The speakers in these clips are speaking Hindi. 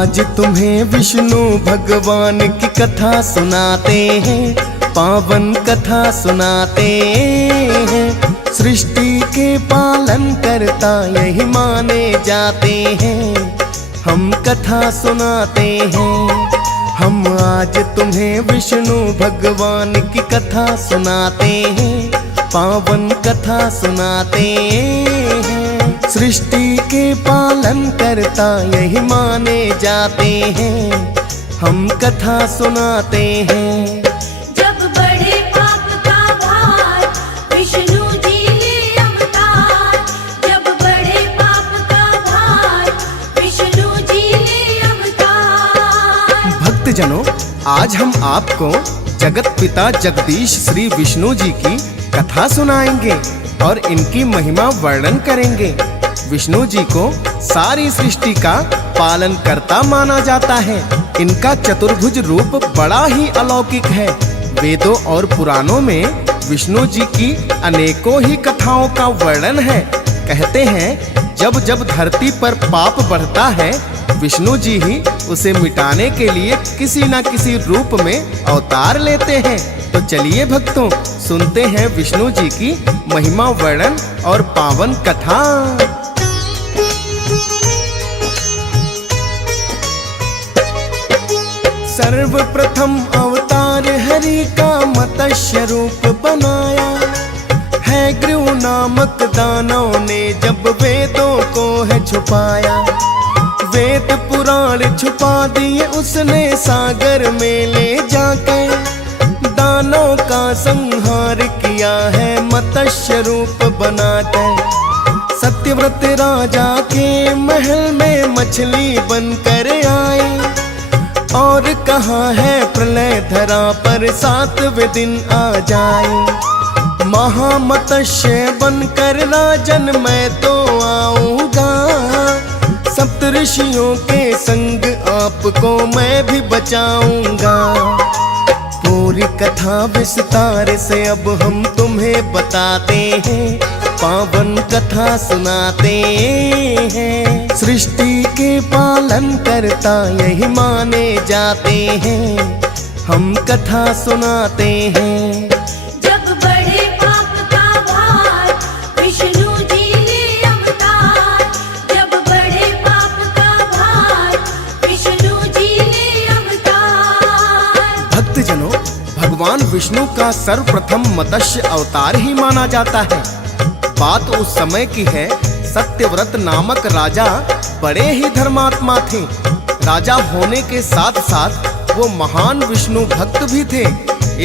आज तुम्हें विष्णु भगवान की कथा सुनाते हैं, पावन कथा सुनाते हैं। सृष्टि के पालन करता यही माने जाते हैं, हम कथा सुनाते हैं। हम आज तुम्हें विष्णु भगवान की कथा सुनाते हैं, पावन कथा सुनाते हैं। सृष्टि के पालन करता यही माने जाते हैं, हम कथा सुनाते हैं। जब बड़े पाप का भार विष्णु जी ले अवतार, जब बड़े पाप का भार विष्णु जी ले अवतार। भक्तजनों, आज हम आपको जगत पिता जगदीश श्री विष्णु जी की कथा सुनाएंगे और इनकी महिमा वर्णन करेंगे। विष्णु जी को सारी सृष्टि का पालन करता माना जाता है। इनका चतुर्भुज रूप बड़ा ही अलौकिक है। वेदों और पुराणों में विष्णु जी की अनेकों ही कथाओं का वर्णन है। कहते हैं जब जब धरती पर पाप बढ़ता है, विष्णु जी ही उसे मिटाने के लिए किसी न किसी रूप में अवतार लेते हैं। तो चलिए भक्तों, सुनते हैं विष्णु जी की महिमा वर्णन और पावन कथा। सर्वप्रथम अवतार हरि का मत्स्य रूप बनाया है। ग्रीव नामक दानव ने जब वेदों को है छुपाया, वेद पुराण छुपा दिए उसने सागर में ले जाके। दानव का संहार किया है मत्स्य रूप बनाकर। सत्यव्रत राजा के महल में मछली बनकर आई, और कहा है प्रलय धरा पर 7वें दिन आ जाए। महामत्स्य बनकर राजन मैं तो आऊंगा, सप्तऋषियों के संग आपको मैं भी बचाऊंगा। पूरी कथा विस्तार से अब हम तुम्हें बताते हैं, पावन कथा सुनाते हैं। सृष्टि के पालन करता यही माने जाते हैं, हम कथा सुनाते हैं। जब बड़े पाप का भार विष्णु जी ले अवतार, जब बड़े पाप का भार विष्णु जी ले अवतार। भक्तजनों, भगवान विष्णु का सर्वप्रथम मत्स्य अवतार ही माना जाता है। बात उस समय की है, सत्यव्रत नामक राजा बड़े ही धर्मात्मा थे। राजा होने के साथ साथ वो महान विष्णु भक्त भी थे।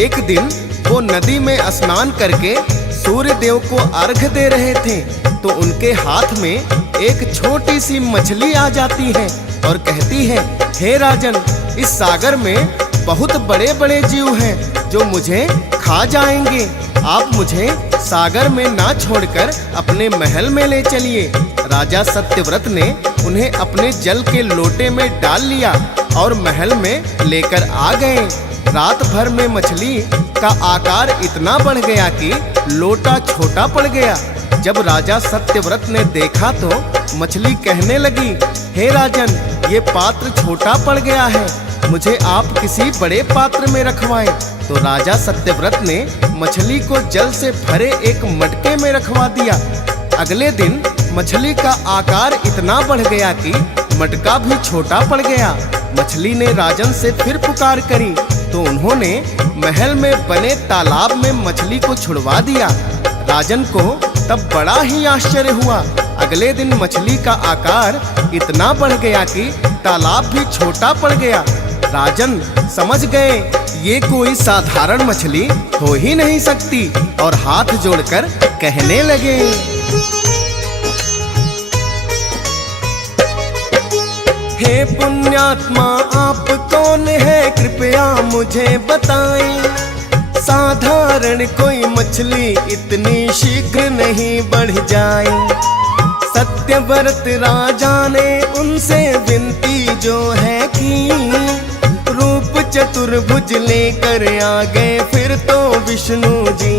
एक दिन वो नदी में स्नान करके सूर्य देव को अर्घ्य दे रहे थे, तो उनके हाथ में एक छोटी सी मछली आ जाती है और कहती है, हे राजन, इस सागर में बहुत बड़े बड़े जीव हैं जो मुझे खा जाएंगे। आप मुझे सागर में ना छोड़कर अपने महल में ले चलिए। राजा सत्यव्रत ने उन्हें अपने जल के लोटे में डाल लिया और महल में लेकर आ गए। रात भर में मछली का आकार इतना बढ़ गया कि लोटा छोटा पड़ गया। जब राजा सत्यव्रत ने देखा तो मछली कहने लगी, हे राजन, ये पात्र छोटा पड़ गया है, मुझे आप किसी बड़े पात्र में रखवाएं। तो राजा सत्यव्रत ने मछली को जल से भरे एक मटके में रखवा दिया। अगले दिन मछली का आकार इतना बढ़ गया कि मटका भी छोटा पड़ गया। मछली ने राजन से फिर पुकार करी तो उन्होंने महल में बने तालाब में मछली को छुड़वा दिया। राजन को तब बड़ा ही आश्चर्य हुआ। अगले दिन मछली का आकार इतना बढ़ गया कि तालाब भी छोटा पड़ गया। राजन समझ गए ये कोई साधारण मछली हो ही नहीं सकती और हाथ जोड़कर कहने लगे, हे पुण्यात्मा, आप कौन है, कृपया मुझे बताएं। साधारण कोई मछली इतनी शीघ्र नहीं बढ़ जाए। सत्यव्रत राजा ने उनसे विनती जो है की, रूप चतुर्भुज लेकर आ गए फिर तो विष्णु जी।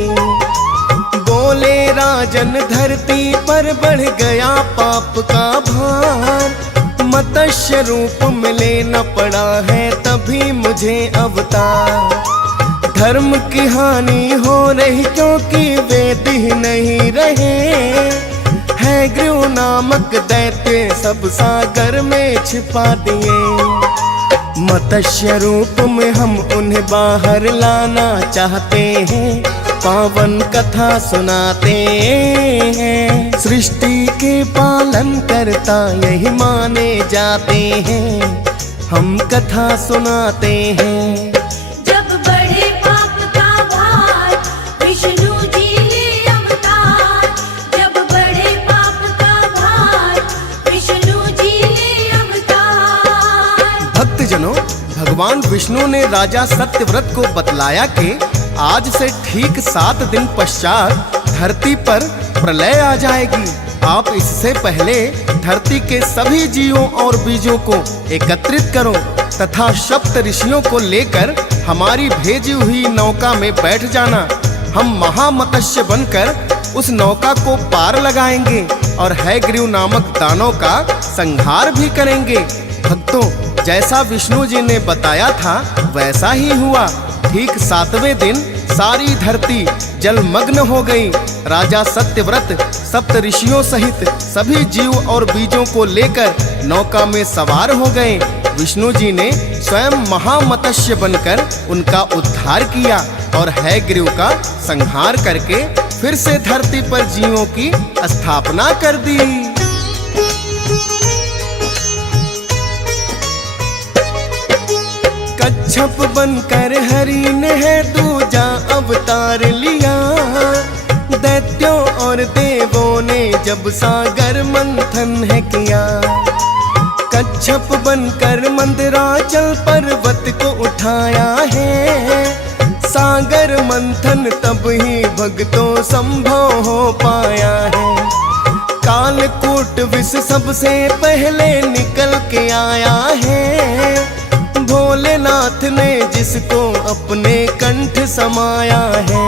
बोले राजन, धरती पर बढ़ गया पाप का भार, मत्स्य रूप में लेना पड़ा है तभी मुझे अवतार। धर्म की हानि हो रही क्योंकि वेद ही नहीं रहे, हैग्रीव नामक दैत्य सब सागर में छिपा दिए। मत्स्य रूप में हम उन्हें बाहर लाना चाहते हैं, पावन कथा सुनाते हैं। सृष्टि के पालन करता यही माने जाते हैं, हम कथा सुनाते हैं। जब बड़े पाप का भार विष्णु जी ले अवतार, जब बड़े पाप का भार विष्णु जी ले अवतार। भक्तजनों, भगवान विष्णु ने राजा सत्यव्रत को बतलाया कि आज से ठीक 7 दिन पश्चात धरती पर प्रलय आ जाएगी। आप इससे पहले धरती के सभी जीवों और बीजों को एकत्रित करो तथा सप्त ऋषियों को लेकर हमारी भेजी हुई नौका में बैठ जाना। हम महामत्स्य बनकर उस नौका को पार लगाएंगे और हैग्रीव नामक दानव का संहार भी करेंगे। भक्तों, जैसा विष्णु जी ने बताया था वैसा ही हुआ। ठीक 7वें दिन सारी धरती जलमग्न हो गई। राजा सत्यव्रत सप्त ऋषियों सहित सभी जीव और बीजों को लेकर नौका में सवार हो गए। विष्णु जी ने स्वयं महामत्स्य बनकर उनका उद्धार किया और हैग्रीव का संहार करके फिर से धरती पर जीवों की स्थापना कर दी। कच्छप बनकर हरि ने है दूजा अवतार लिया। दैत्यों और देवों ने जब सागर मंथन है किया, कच्छप बनकर मंदराचल पर्वत को उठाया है। सागर मंथन तब ही भक्तों संभव हो पाया है। कालकूट विष सबसे पहले निकल के आया है। भोलेनाथ ने जिसको अपने कंठ समाया है।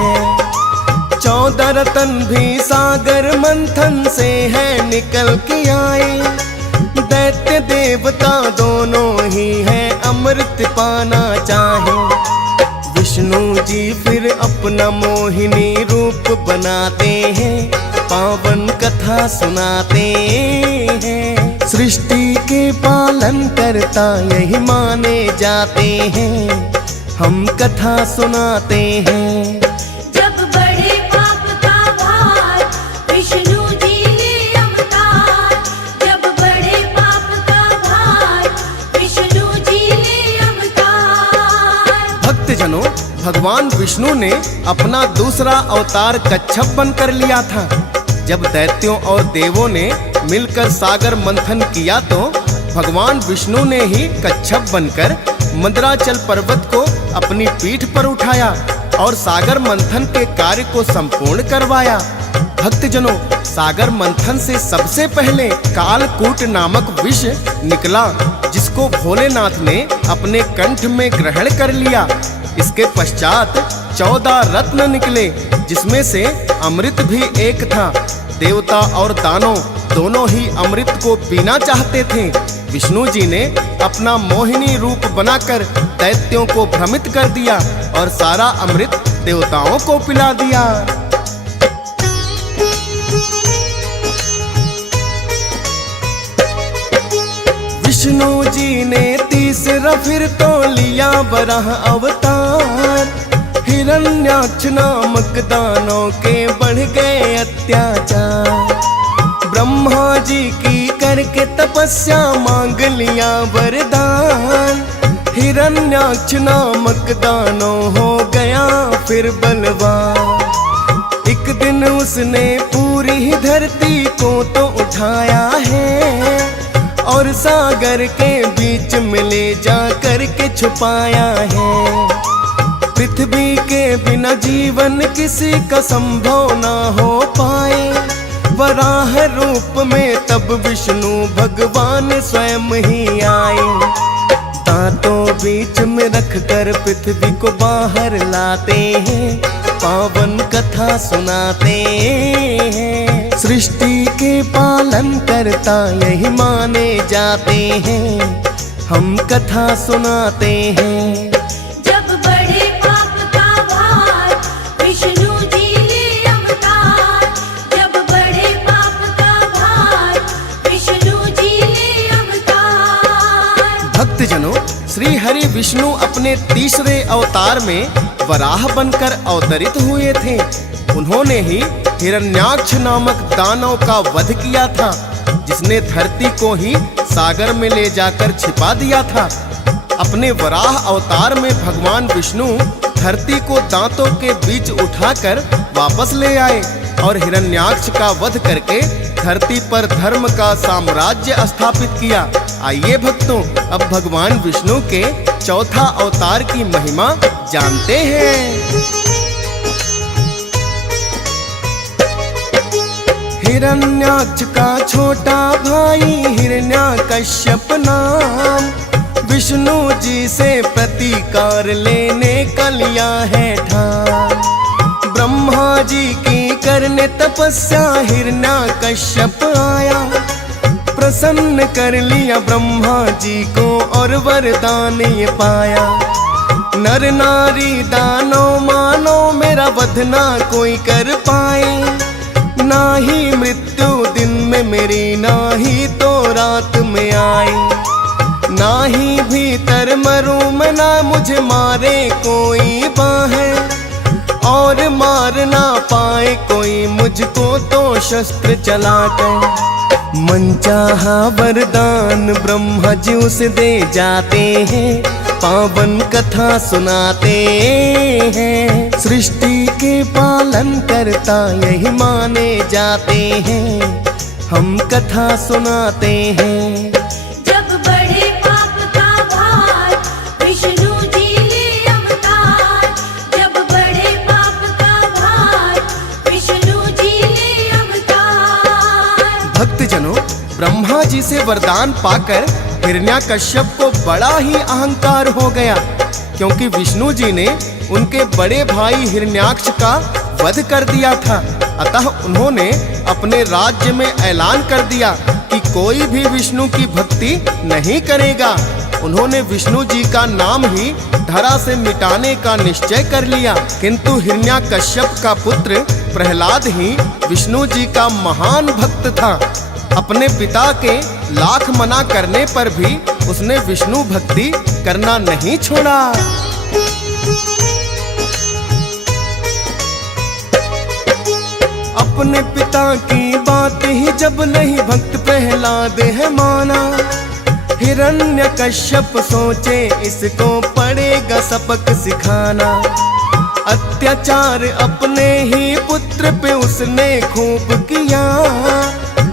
14 रतन भी सागर मंथन से है निकल के आए। दैत्य देवता दोनों ही है अमृत पाना चाहे। विष्णु जी फिर अपना मोहिनी रूप बनाते हैं, पावन कथा सुनाते हैं। सृष्टि के पालन करता यही माने जाते हैं, हम कथा सुनाते हैं। जब बड़े पाप का भार विष्णु जी ले अवतार, जब बड़े पाप का भार विष्णु जी ले अवतार। भक्तजनों, भगवान विष्णु ने अपना दूसरा अवतार कच्छप बनकर लिया था। जब दैत्यों और देवों ने मिलकर सागर मंथन किया तो भगवान विष्णु ने ही कच्छप बनकर मंदराचल पर्वत को अपनी पीठ पर उठाया और सागर मंथन के कार्य को संपूर्ण करवाया। भक्तजनों, सागर मंथन से सबसे पहले कालकूट नामक विष निकला, जिसको भोलेनाथ ने अपने कंठ में ग्रहण कर लिया। इसके पश्चात 14 रत्न निकले, जिसमें से अमृत भी एक था। देवता और दानव दोनों ही अमृत को पीना चाहते थे। विष्णु जी ने अपना मोहिनी रूप बनाकर दैत्यों को भ्रमित कर दिया और सारा अमृत देवताओं को पिला दिया। विष्णु जी ने तीसरा फिर तो लिया वराह अवतार। हिरण्याक्ष नामक दानव के बढ़ गए अत्याचार। ब्रह्मा जी की करके तपस्या मांग लिया वरदान। हिरण्याक्ष नामक दानव हो गया फिर बलवान। एक दिन उसने पूरी ही धरती को तो उठाया है और सागर के बीच में ले जा कर के छुपाया है। पृथ्वी के बिना जीवन किसी का संभव ना हो पाए। वराह रूप में तब विष्णु भगवान स्वयं ही आए। दांतों बीच में रख कर पृथ्वी को बाहर लाते हैं, पावन कथा सुनाते हैं। सृष्टि के पालन पालन करता यही माने जाते हैं, हम कथा सुनाते हैं। जब बड़े पाप का भार विष्णु जी ले अवतार, जब बड़े पाप का भार विष्णु जी ले अवतार। भक्तजनों, श्री हरि विष्णु अपने तीसरे अवतार में वराह बनकर अवतरित हुए थे। उन्होंने ही हिरण्याक्ष नामक दानव का वध किया था, जिसने धरती को ही सागर में ले जाकर छिपा दिया था। अपने वराह अवतार में भगवान विष्णु धरती को दांतों के बीच उठाकर वापस ले आए और हिरण्याक्ष का वध करके धरती पर धर्म का साम्राज्य स्थापित किया। आइए भक्तों, अब भगवान विष्णु के चौथा अवतार की महिमा जानते हैं। हिरण्याक्ष का छोटा भाई हिरण्याकश्यप नाम, विष्णु जी से प्रतिकार लेने का लिया है ठान। ब्रह्मा जी की करने तपस्या हिरण्याकश्यप आया, प्रसन्न कर लिया ब्रह्मा जी को और वरदान ये पाया। नर नारी दानव मानो मेरा वध ना कोई कर पाए, ना ही मृत्यु दिन में मेरी ना ही तो रात में आए, ना ही भीतर मरूं मैं ना मुझे मारे कोई बाहें, और मार ना पाए कोई मुझको तो शस्त्र चलाकर। मनचाहा वरदान ब्रह्मा जी उसे दे जाते हैं, पावन कथा सुनाते हैं। सृष्टि के पालन करता यही माने जाते हैं, हम कथा सुनाते हैं। जब बड़े पाप का भार विष्णु जी ले अवतार, जब बड़े पाप का भार विष्णु जी ले अवतार। भक्तजनों, ब्रह्मा जी से वरदान पाकर हिरण्याकश्यप को बड़ा ही अहंकार हो गया, क्योंकि विष्णु जी ने उनके बड़े भाई हिरण्याक्ष का वध कर दिया था। अतः उन्होंने अपने राज्य में ऐलान कर दिया कि कोई भी विष्णु की भक्ति नहीं करेगा। उन्होंने विष्णु जी का नाम ही धरा से मिटाने का निश्चय कर लिया। किंतु हिरण्याकश्यप का पुत्र प्रहलाद ही विष्णु जी का महान भक्त था। अपने पिता के लाख मना करने पर भी उसने विष्णु भक्ति करना नहीं छोड़ा। अपने पिता की बात ही जब नहीं भक्त प्रहलाद है माना, हिरण्यकश्यप सोचे इसको पड़ेगा सबक सिखाना। अत्याचार अपने ही पुत्र पे उसने खूब किया,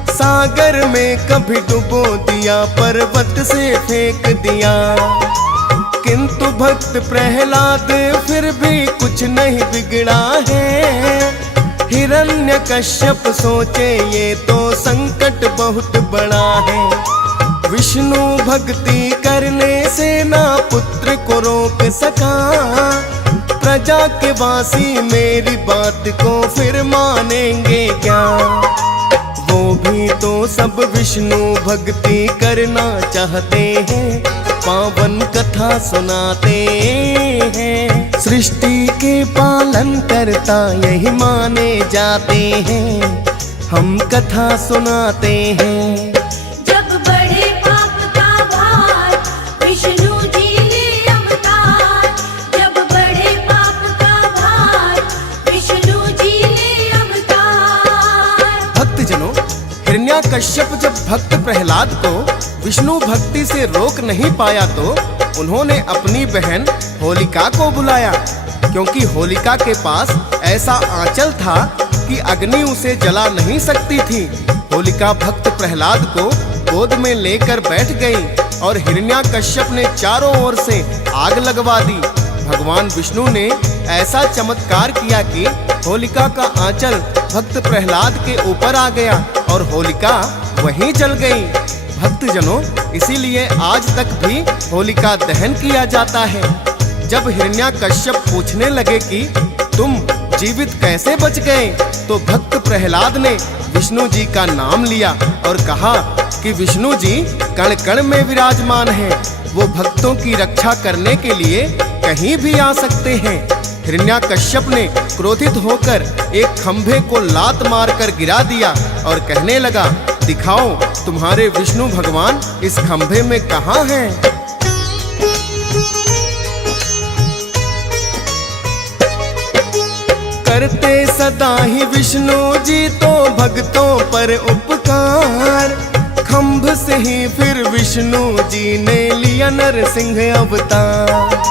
सागर में कभी डुबो दिया पर्वत से फेंक दिया। किंतु भक्त प्रहलाद फिर भी कुछ नहीं बिगड़ा है। हिरण्यकश्यप सोचे ये तो संकट बहुत बड़ा है। विष्णु भक्ति करने से ना पुत्र को रोक सका, प्रजा के वासी मेरी बात को फिर मानेंगे क्या। वो भी तो सब विष्णु भक्ति करना चाहते हैं, पावन कथा सुनाते हैं। सृष्टि के पालन करता यही माने जाते हैं, हम कथा सुनाते हैं। जब बड़े पाप का भार विष्णु जी ले अवतार, जब बड़े पाप का भार विष्णु जी ले अवतार। भक्तजनों, हिरण्याकश्यप जब भक्त प्रहलाद को विष्णु भक्ति से रोक नहीं पाया तो उन्होंने अपनी बहन होलिका को बुलाया, क्योंकि होलिका के पास ऐसा आंचल था कि अग्नि उसे जला नहीं सकती थी। होलिका भक्त प्रहलाद को गोद में लेकर बैठ गई और हिरण्याकश्यप ने चारों ओर से आग लगवा दी। भगवान विष्णु ने ऐसा चमत्कार किया कि होलिका का आंचल भक्त प्रहलाद के ऊपर आ गया और होलिका वहीं जल गई। भक्तजनों, इसीलिए आज तक भी होलिका दहन किया जाता है। जब हिरण्याकश्यप पूछने लगे कि तुम जीवित कैसे बच गए? तो भक्त प्रहलाद ने विष्णु जी का नाम लिया और कहा कि विष्णु जी कण कण में विराजमान हैं। वो भक्तों की रक्षा करने के लिए कहीं भी आ सकते हैं। हिरण्याकश्यप ने क्रोधित होकर एक खंभे को लात मारकर गिरा दिया और कहने लगा, दिखाओ तुम्हारे विष्णु भगवान इस खंभे में कहाँ हैं? करते सदा ही विष्णु जी तो भक्तों पर उपकार। खंभ से ही फिर विष्णु जी ने लिया नरसिंह अवतार।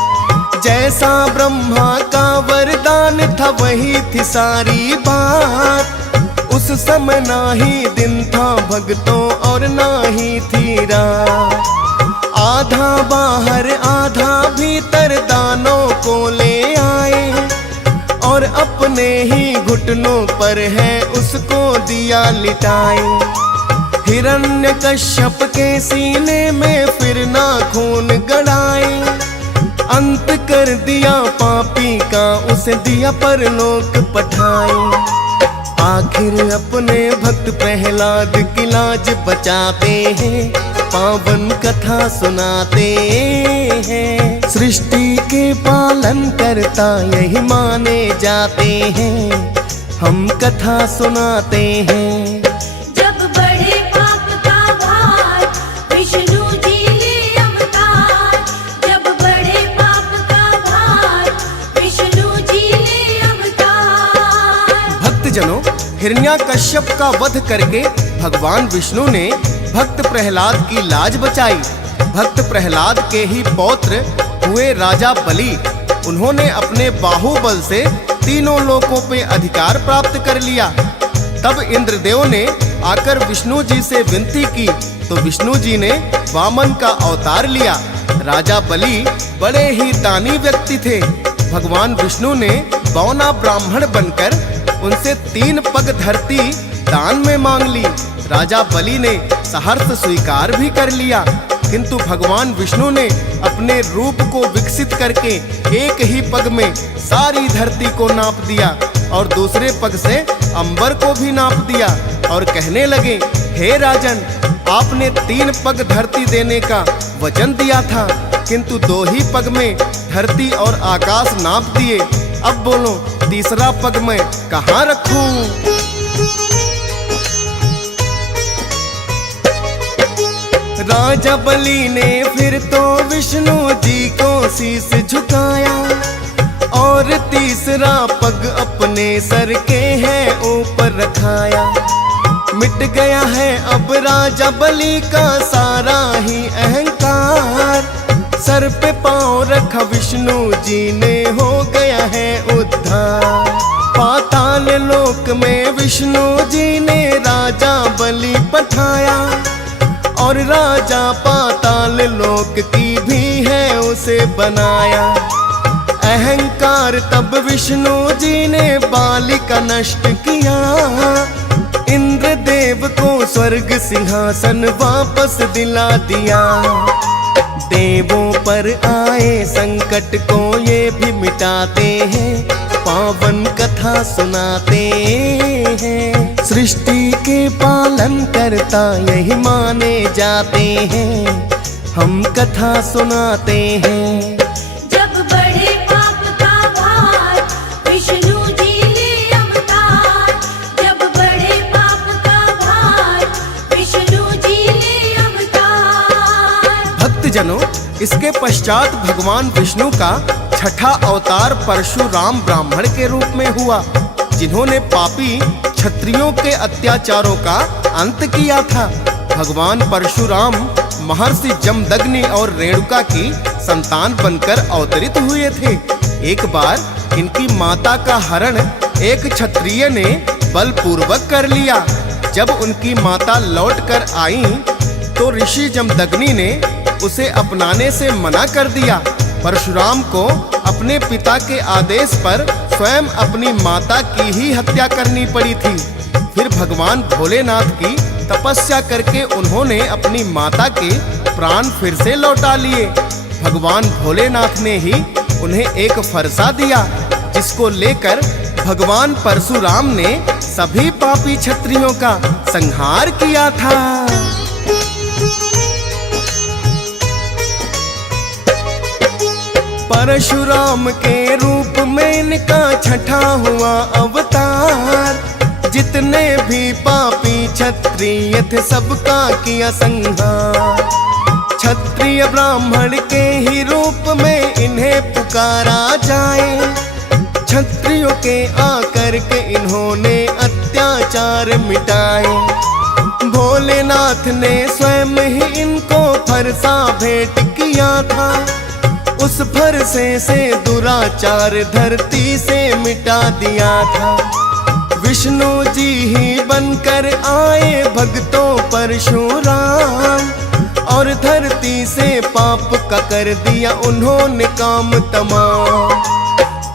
जैसा ब्रह्मा का वरदान था वही थी सारी बात। उस समय ना ही दिन था भक्तों और ना ही थी रात। आधा बाहर आधा भीतर दानों को ले आए और अपने ही घुटनों पर है उसको दिया लिटाए। हिरण्यकश्यप के सीने में फिर ना खून गड़ाए। अंत कर दिया पापी का उसे दिया परलोक पठाए। आखिर अपने भक्त प्रहलाद की लाज बचाते हैं, पावन कथा सुनाते हैं। सृष्टि के पालन करता यही माने जाते हैं, हम कथा सुनाते हैं। जब बड़े पाप का भार विष्णु जी ले अवतार। जब बड़े पाप का भार विष्णु जी ले अवतार। भक्तजनों, हिरण्याकश्यप का वध करके भगवान विष्णु ने भक्त प्रहलाद की लाज बचाई। भक्त प्रहलाद के ही पौत्र हुए राजा बलि। उन्होंने अपने बाहुबल से तीनों लोकों पे अधिकार प्राप्त कर लिया। तब इंद्रदेव ने आकर विष्णु जी से विनती की तो विष्णु जी ने वामन का अवतार लिया। राजा बलि बड़े ही दानी व्यक्ति थे। भगवान विष्णु ने बौना ब्राह्मण बनकर उनसे 3 पग धरती दान में मांग ली। राजा बलि ने सहर्ष स्वीकार भी कर लिया, किंतु भगवान विष्णु ने अपने रूप को विकसित करके एक ही पग में सारी धरती को नाप दिया और दूसरे पग से अंबर को भी नाप दिया और कहने लगे, हे राजन, आपने 3 पग धरती देने का वचन दिया था, किंतु 2 ही पग में धरती और आकाश नाप दिए। अब बोलो, तीसरा पग मैं कहाँ रखूं? राजा बलि ने फिर तो विष्णु जी को शीश झुकाया और तीसरा पग अपने सर के है ऊपर रखाया। मिट गया है अब राजा बलि का सारा ही अहंकार। सर पे पांव रखा विष्णु जी ने, हो गया है उद्धार। पाताल लोक में विष्णु जी ने राजा बलि पठाया और राजा पाताल लोक की भी है उसे बनाया। अहंकार तब विष्णु जी ने बाली का नष्ट किया। इंद्रदेव को स्वर्ग सिंहासन वापस दिला दिया। देवों पर आए संकट को ये भी मिटाते हैं, पावन कथा सुनाते हैं। सृष्टि के पालन करता यही माने जाते हैं, हम कथा सुनाते हैं। जब बड़े पाप का भार विष्णु जी ले अवतार। जब बड़े पाप का भार विष्णु जी ले अवतार। भक्तजनों, इसके पश्चात भगवान विष्णु का छठा अवतार परशुराम ब्राह्मण के रूप में हुआ, जिन्होंने पापी क्षत्रियों के अत्याचारों का अंत किया था। भगवान परशुराम महर्षि जमदग्नि और रेणुका की संतान बनकर अवतरित हुए थे। एक बार इनकी माता का हरण एक क्षत्रिय ने बलपूर्वक कर लिया। जब उनकी माता लौट कर आई तो ऋषि जमदग्नि ने उसे अपनाने से मना कर दिया। परशुराम को अपने पिता के आदेश पर स्वयं अपनी माता की ही हत्या करनी पड़ी थी। फिर भगवान भोलेनाथ की तपस्या करके उन्होंने अपनी माता के प्राण फिर से लौटा लिए। भगवान भोलेनाथ ने ही उन्हें एक फरसा दिया, जिसको लेकर भगवान परशुराम ने सभी पापी क्षत्रियों का संहार किया था। परशुराम के रूप में इनका छठा हुआ अवतार। जितने भी पापी क्षत्रिय थे सबका किया संहार। क्षत्रिय ब्राह्मण के ही रूप में इन्हें पुकारा जाए। क्षत्रियों के आकर के इन्होंने अत्याचार मिटाए। भोलेनाथ ने स्वयं ही इनको फरसा भेंट किया था। उस फरसे से दुराचार धरती से मिटा दिया था। विष्णु जी ही बनकर आए भक्तों परशुराम, और धरती से पाप का कर दिया उन्होंने काम तमाम।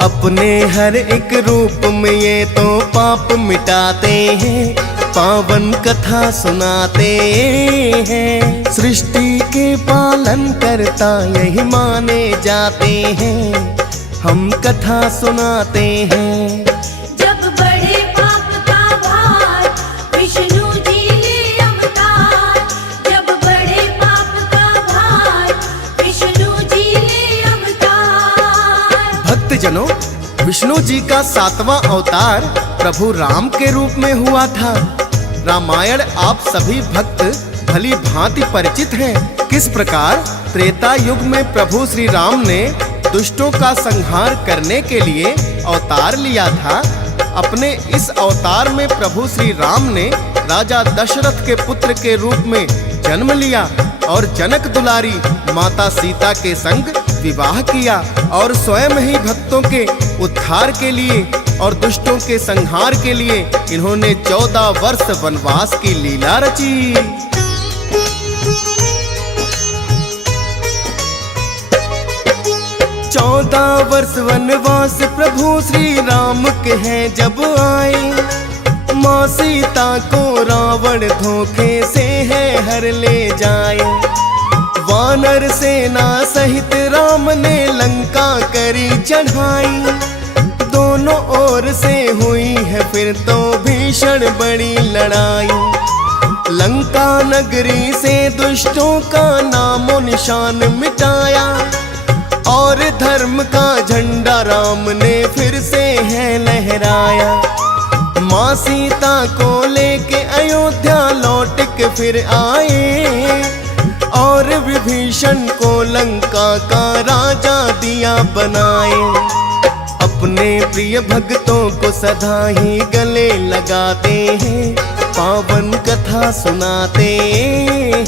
अपने हर एक रूप में ये तो पाप मिटाते हैं, पावन कथा सुनाते हैं। सृष्टि के पालन करता यही माने जाते हैं, हम कथा सुनाते हैं। जब बड़े पाप का भार विष्णु जी ले अवतार। जब बड़े पाप का भार विष्णु जी ले अवतार। भक्तजनों, विष्णु जी का 7वां अवतार प्रभु राम के रूप में हुआ था। रामायण आप सभी भक्त भली भांति परिचित हैं। किस प्रकार त्रेता युग में प्रभु श्री राम ने दुष्टों का संहार करने के लिए अवतार लिया था। अपने इस अवतार में प्रभु श्री राम ने राजा दशरथ के पुत्र के रूप में जन्म लिया और जनक दुलारी माता सीता के संग विवाह किया, और स्वयं ही भक्तों के उद्धार के लिए और दुष्टों के संहार के लिए इन्होंने 14 वर्ष वनवास की लीला रची। चौदह वर्ष वनवास प्रभु श्री राम के हैं जब आए। माँ सीता को रावण धोखे से है हर ले जाए। वानर सेना सहित राम ने लंका करी चढ़ाई। दोनों ओर से हुई है फिर तो भीषण बड़ी लड़ाई। लंका नगरी से दुष्टों का नामो निशान मिटाया, और धर्म का झंडा राम ने फिर से है लहराया। माँ सीता को लेके अयोध्या लौट के फिर आए, और विभीषण को लंका का राजा दिया बनाए। अपने प्रिय भक्तों को सदा ही गले लगाते हैं, पावन कथा सुनाते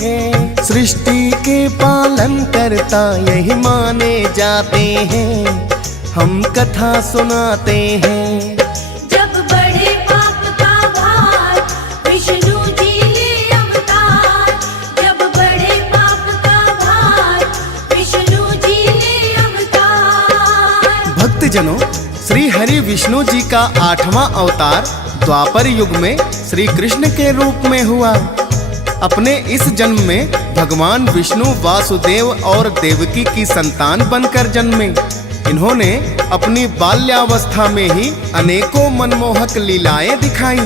हैं। सृष्टि के पालन करता यही माने जाते हैं, हम कथा सुनाते हैं। जब बड़े पाप का भार विष्णु जी ले अवतार। जब बड़े पाप का भार विष्णु जी ले अवतार। भक्तजनों, श्री हरि विष्णु जी का 8वां अवतार द्वापर युग में श्री कृष्ण के रूप में हुआ। अपने इस जन्म में भगवान विष्णु वासुदेव और देवकी की संतान बनकर जन्मे। इन्होंने अपनी बाल्यावस्था में ही अनेकों मनमोहक लीलाएं दिखाई।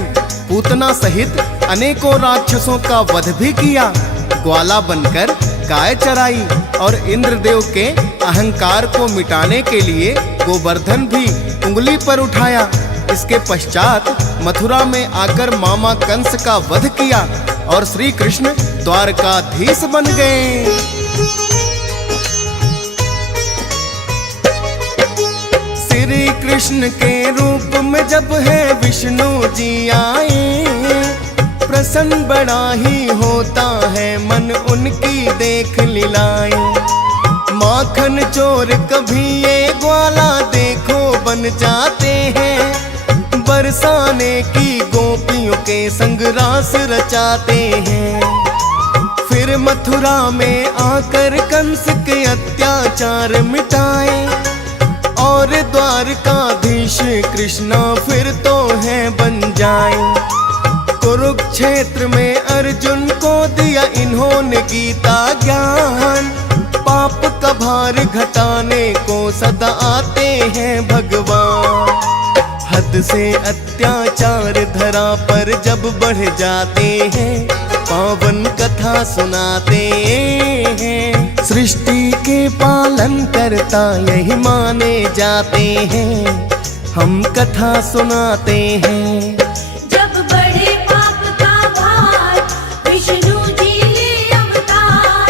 पूतना सहित अनेकों राक्षसों का वध भी किया। ग्वाला बनकर गाय चराई और इंद्रदेव के अहंकार को मिटाने के लिए गोवर्धन भी उंगली पर उठाया। इसके पश्चात मथुरा में आकर मामा कंस का वध किया और श्री कृष्ण द्वारकाधीश बन गए। श्री कृष्ण के रूप में जब है विष्णु जी आए, प्रसन्न बड़ा ही होता है मन उनकी देख लीलाएं। माखन चोर कभी ये ग्वाला देखो बन जाते हैं, बरसाने की गोपियों के संग रास रचाते हैं। फिर मथुरा में आकर कंस के अत्याचार मिटाए, और द्वारकाधीश कृष्णा फिर तो है बन जाए। कुरुक्षेत्र में अर्जुन को दिया इन्होंने गीता ज्ञान, पाप का भार घटाने को सदा आते हैं भगवान। हद से अत्याचार धरा पर जब बढ़ जाते हैं, पावन कथा सुनाते हैं। सृष्टि के पालन करता यही माने जाते हैं, हम कथा सुनाते हैं। जब बढ़े पाप का भार, विष्णु जी ले अवतार।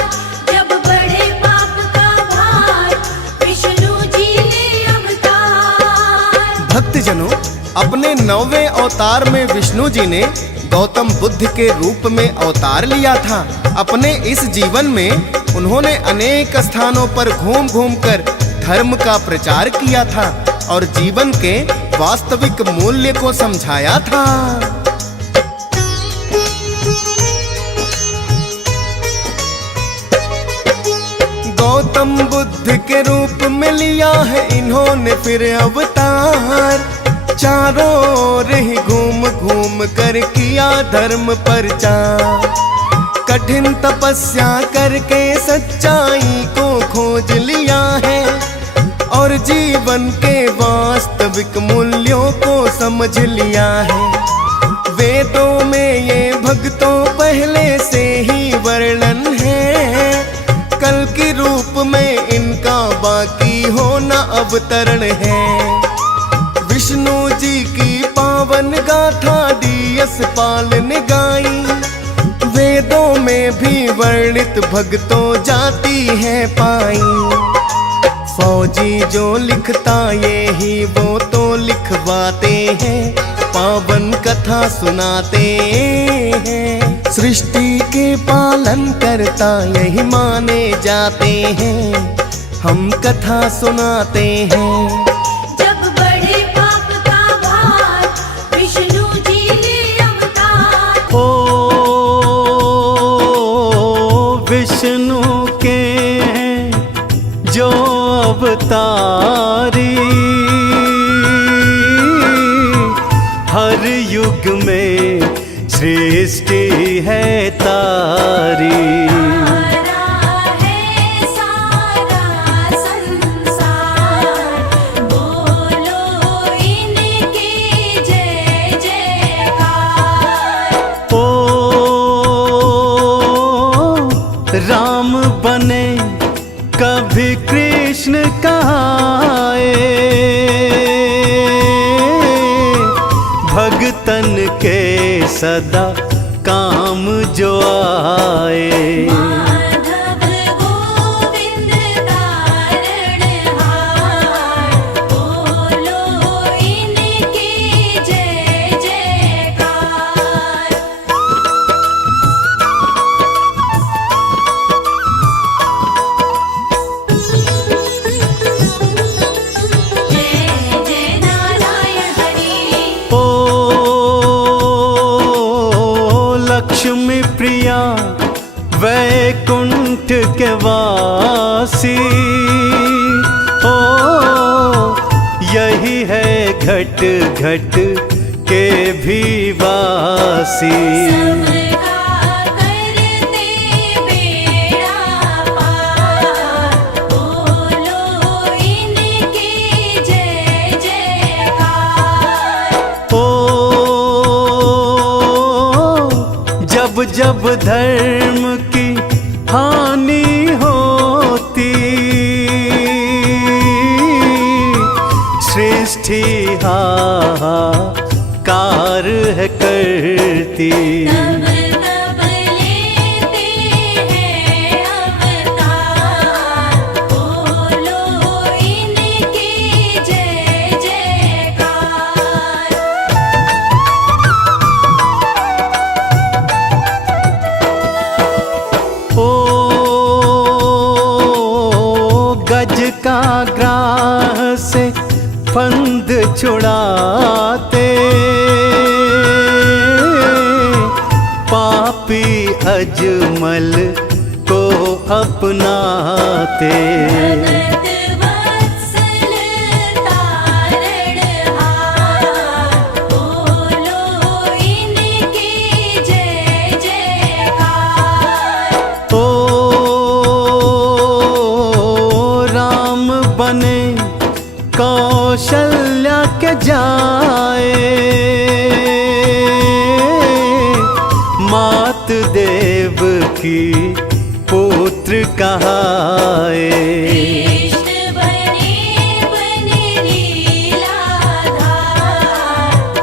जब बढ़े पाप का भार, विष्णु जी ले अवतार। भक्तजनों, अपने 9वें अवतार में विष्णु जी ने गौतम बुद्ध के रूप में अवतार लिया था। अपने इस जीवन में उन्होंने अनेक स्थानों पर घूम घूम कर धर्म का प्रचार किया था और जीवन के वास्तविक मूल्य को समझाया था। गौतम बुद्ध के रूप में लिया है इन्होंने फिर अवतार। चारों ओर ही घूम घूम कर किया धर्म प्रचार। कठिन तपस्या करके सच्चाई को खोज लिया है और जीवन के वास्तविक मूल्यों को समझ लिया है। वेदों में ये भक्तों पहले से ही वर्णन है, कल के रूप में इनका बाकी होना अवतरण है। विष्णु जी की पावन गाथा डीएस पाल ने गाई, वेदों में भी वर्णित भक्तों जाती है पाई। फौजी जो लिखता ये ही वो तो लिखवाते हैं, पावन कथा सुनाते हैं। सृष्टि के पालन करता यही माने जाते हैं, हम कथा सुनाते हैं। जब बढ़े पाप का भार, विष्णु जी ले अवतार। विष्णु के जो अवतारी, हर युग में सृष्टि है तारी। तारा है सारा संसार, बोलो इनकी जय जयकार। राम बने कभी कृष्ण कहाए, भगतन के सदा काम जो आए। माधव गोविंद तारणहार, बोलो इनकी जय जयकार। जय जय नारायण हरि। लक्ष्मी प्रिया वैकुंठ के वासी, यही है घट घट के भी वासी। सबका करते बेड़ा पार, बोलो इनकी जय जयकार। जब जब धर्म की हानि होती, सृष्टि हाहाकार है करती। तब तब लेते हैं अवतार, बोलो इनकी जय जयकार। गज का ग्राह से फंद छुड़ाते, पापी अजमल को अपनाते। भगत वत्सल तारणहार, बोलो इनकी जय जयकार। राम बने कौन कौशल्या के जाए, मात देव की पुत्र कहाए। कृष्ण बने बन लीलाधार,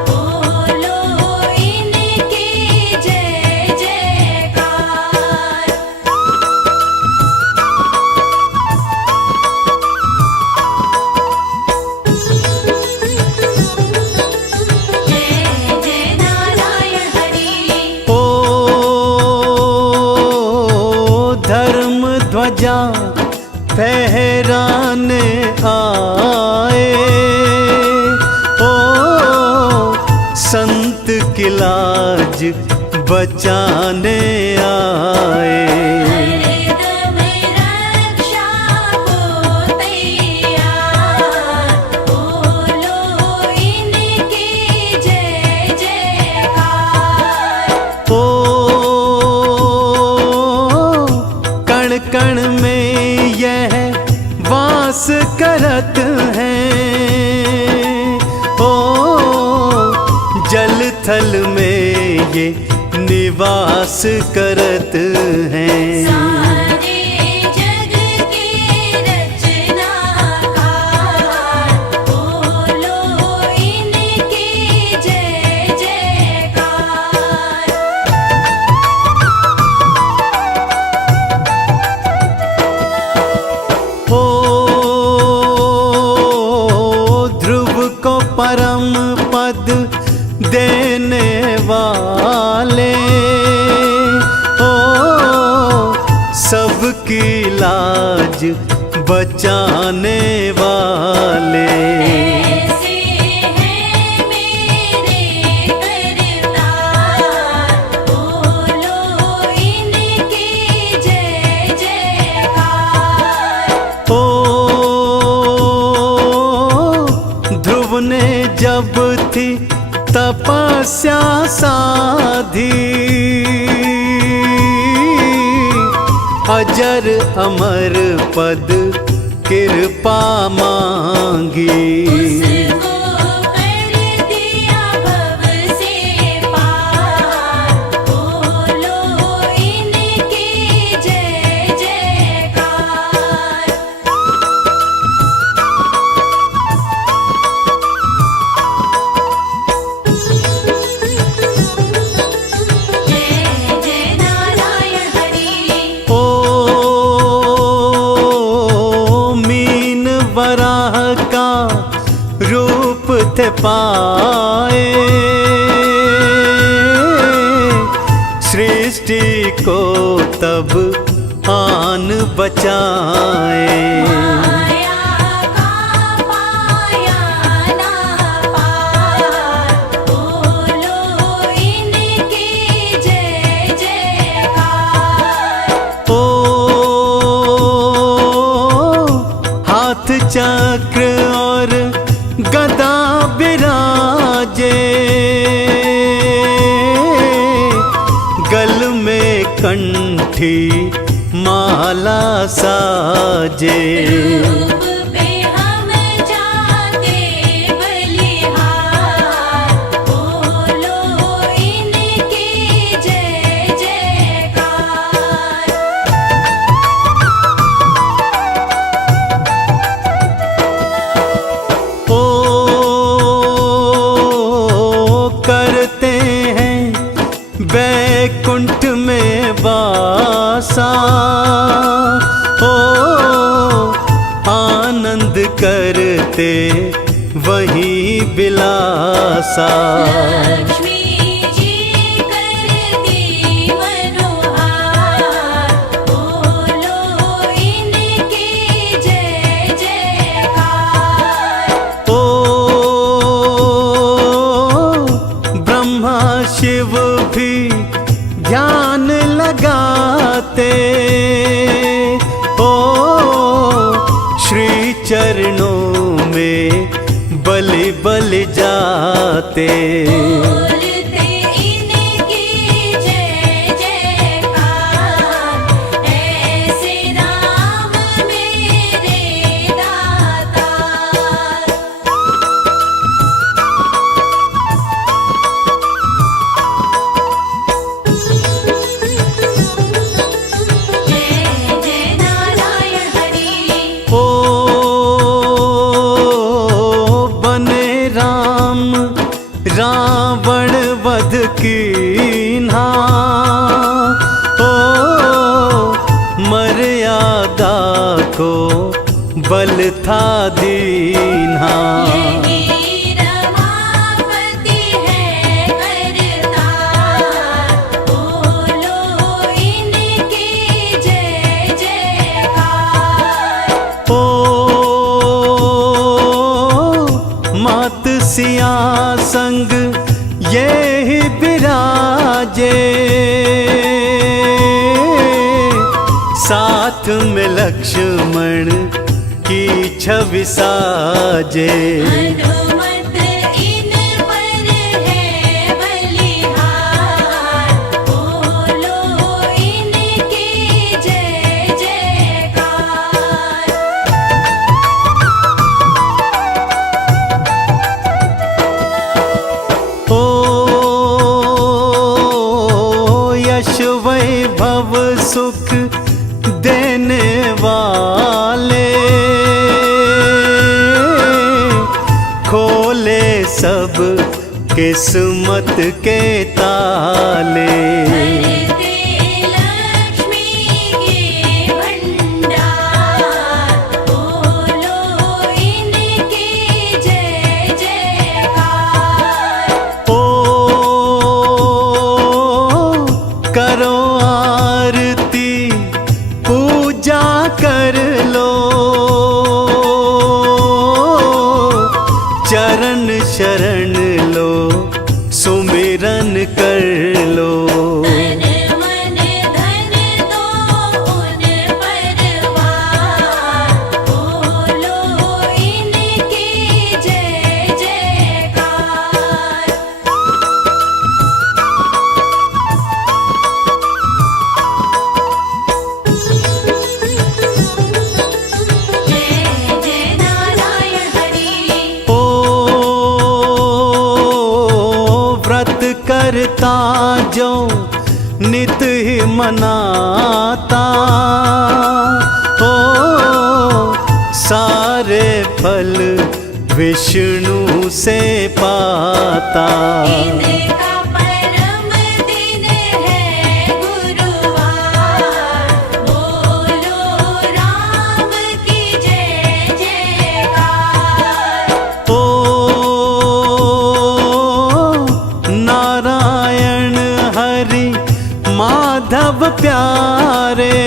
बोलो इनकी जय जयकार। जय जय नारायण हरि। ओ धर्म ध्वजा फहराने आए, ओ संत की लाज बचाने आए। हरदम रक्षा को तैयार, बोलो इनकी जय जयकार। ओ कण कण में यह वास करत हैं, ओ जल थल में ये निवास करत हैं। सारे जग के रचनाकार, बोलो इनकी जय जयकार। ओ ध्रुव को परम पद देने वाले, ओ सबकी लाज बचाने वाले। ऐसे हैं मेरे करतार, बोलो इनकी जय जयकार। ओ ध्रुव ने जब थी तपस्या साधी, अजर अमर पद कृपा मांगी। उसको कर दिया भव से पार, बोलो इनकी जय जयकार। जय जय नारायण हरि। ओ मीन वराह का रूप थे पाए, सृष्टि को तब आन बचाए। माया का पाया ना पार, बोलो इनकी जय जयकार। ओ हाथ चक्र और गदा विराजे, गल में कंठी माला साजे। रूप पे हम जाते बलिहार, बोलो इनकी जय जयकार। ओ करते हैं बैकुंठ में वासा, ओ आनंद करते वहीं बिलासा। लक्ष्मी जी करती मनोहार, बोलो इनकी जय जयकार। ओ ब्रह्मा शिव भी ध्यान लगाते, ओ श्री चरणों में बलि बलि जाते। बोलते इनकी जय जयकार, ऐसे राम मेरे दातार। बल था दीन्हा। यही रमापति है करतार, बोलो इनकी जय जयकार। ओ मात सिया संग ये ही विराजे, साथ में लक्ष्मण की छवि साजे। हनुमत इन पर है बलिहार, बोलो इनकी जय जयकार। ओ यश वैभव सुख देने वाले, खोले सब किस्मत के ताले। भरते लक्ष्मी के भंडार, बोलो इनकी जय जयकार। ओ करो आरती पूजा कर लो, चरण शरण लो सुमिरन कर लो। तन मन धन दो उन परवार, बोलो इनकी जय जयकार। जय जय नारायण हरि। ओ व्रत करता जो नित ही मनाता, ओ सारे फल विष्णु से पाता। इनका परम दिन है गुरुवार, बोलो राम की जय जयकार। ओ नारायण हरि माधव प्यारे,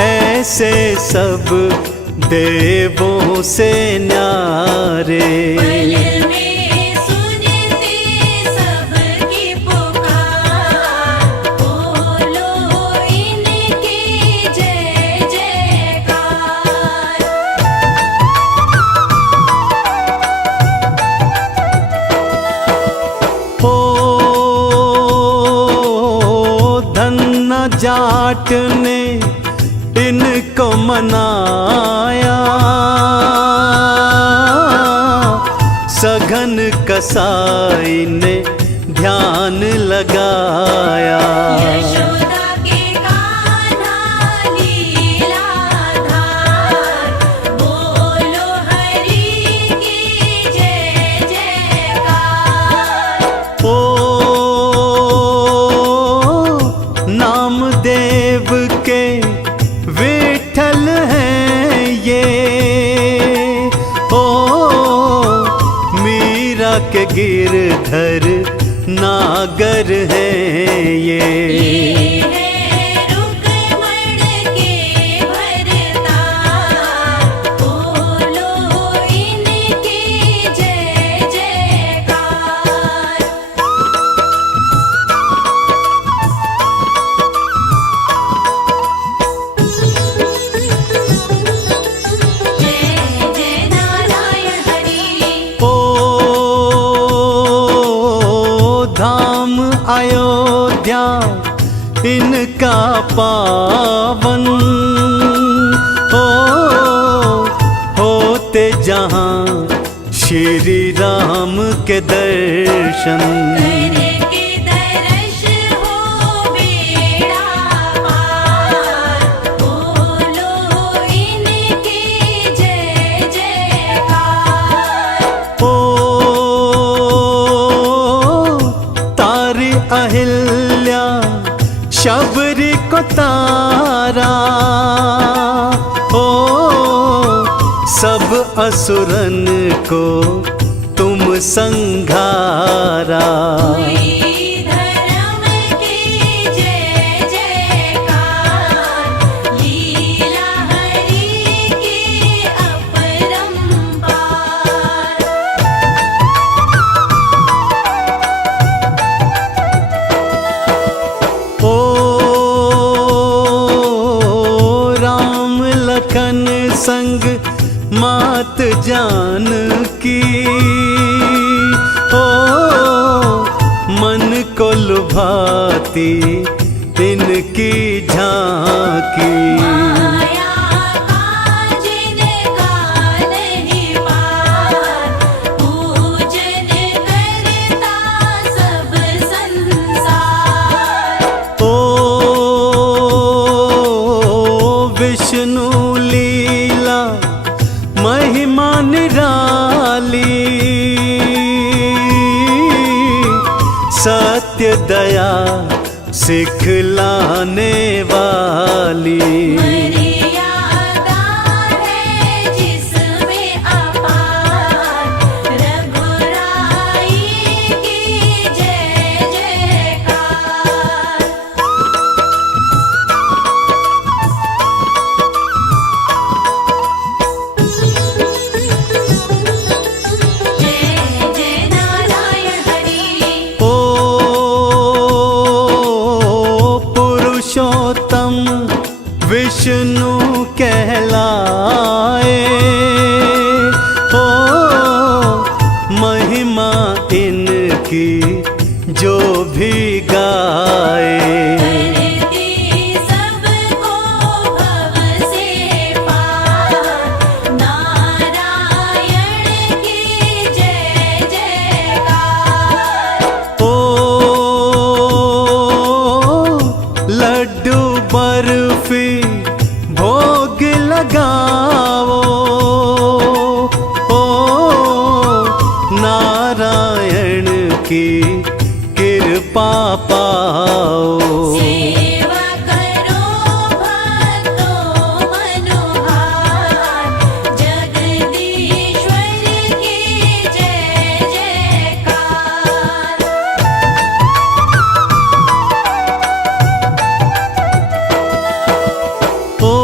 ऐसे सब देवों से न्यारे। पल में सुनते सबकी पुकार, बोलो इनकी जय जयकार। ओ धन्ना जाट ने इनको मनाया, सघन कसाई ने ध्यान लगाया। यशोदा के कान्हा लीलाधार, बोलो हरि की जय जयकार। ओ नामदेव के विठल हैं ये, ओ मीरा के गिरधर नागर हैं ये। है रुक्मण के भरतार, बोलो इनकी जय जयकार। जय जय नारायण हरि। ओ धाम अयोध्या इनका पावन, ओ होते जहाँ श्री राम के दर्शन। करके दर्श हो बेड़ा पार, बोलो इनकी जय जयकार। ओ तारी अहिल्या शबरी को तारा, ओ सब असुरन को तुम संघारा। हुई धर्म की जय जयकार, लीला हरि की अपरंपार। ओ राम लखन संग मात जानकी, ओ मन को लुभाती इनकी झांकी। माया का जिनका नहीं पार, पूजन करता सब संसार। ओ विष्णु लीला महिमा निराली, सत्य दया सिखलाने वाली। मर्यादा है जिसमें अपार, रघुराई की जय जयकार। जय जय नारायण हरि। ओ पुरुषोत्तम विष्णु कहलाए, ओ महिमा इनकी जो भी गाए। करती सबको भव से पार, नारायण की जय जयकार। ओ लड्डू बर्फी भोग लगाओ, ओ नारायण की कृपा पाओ। सेवा करो भक्तों मनोहार, जगदीश्वर की जय जयकार। ओ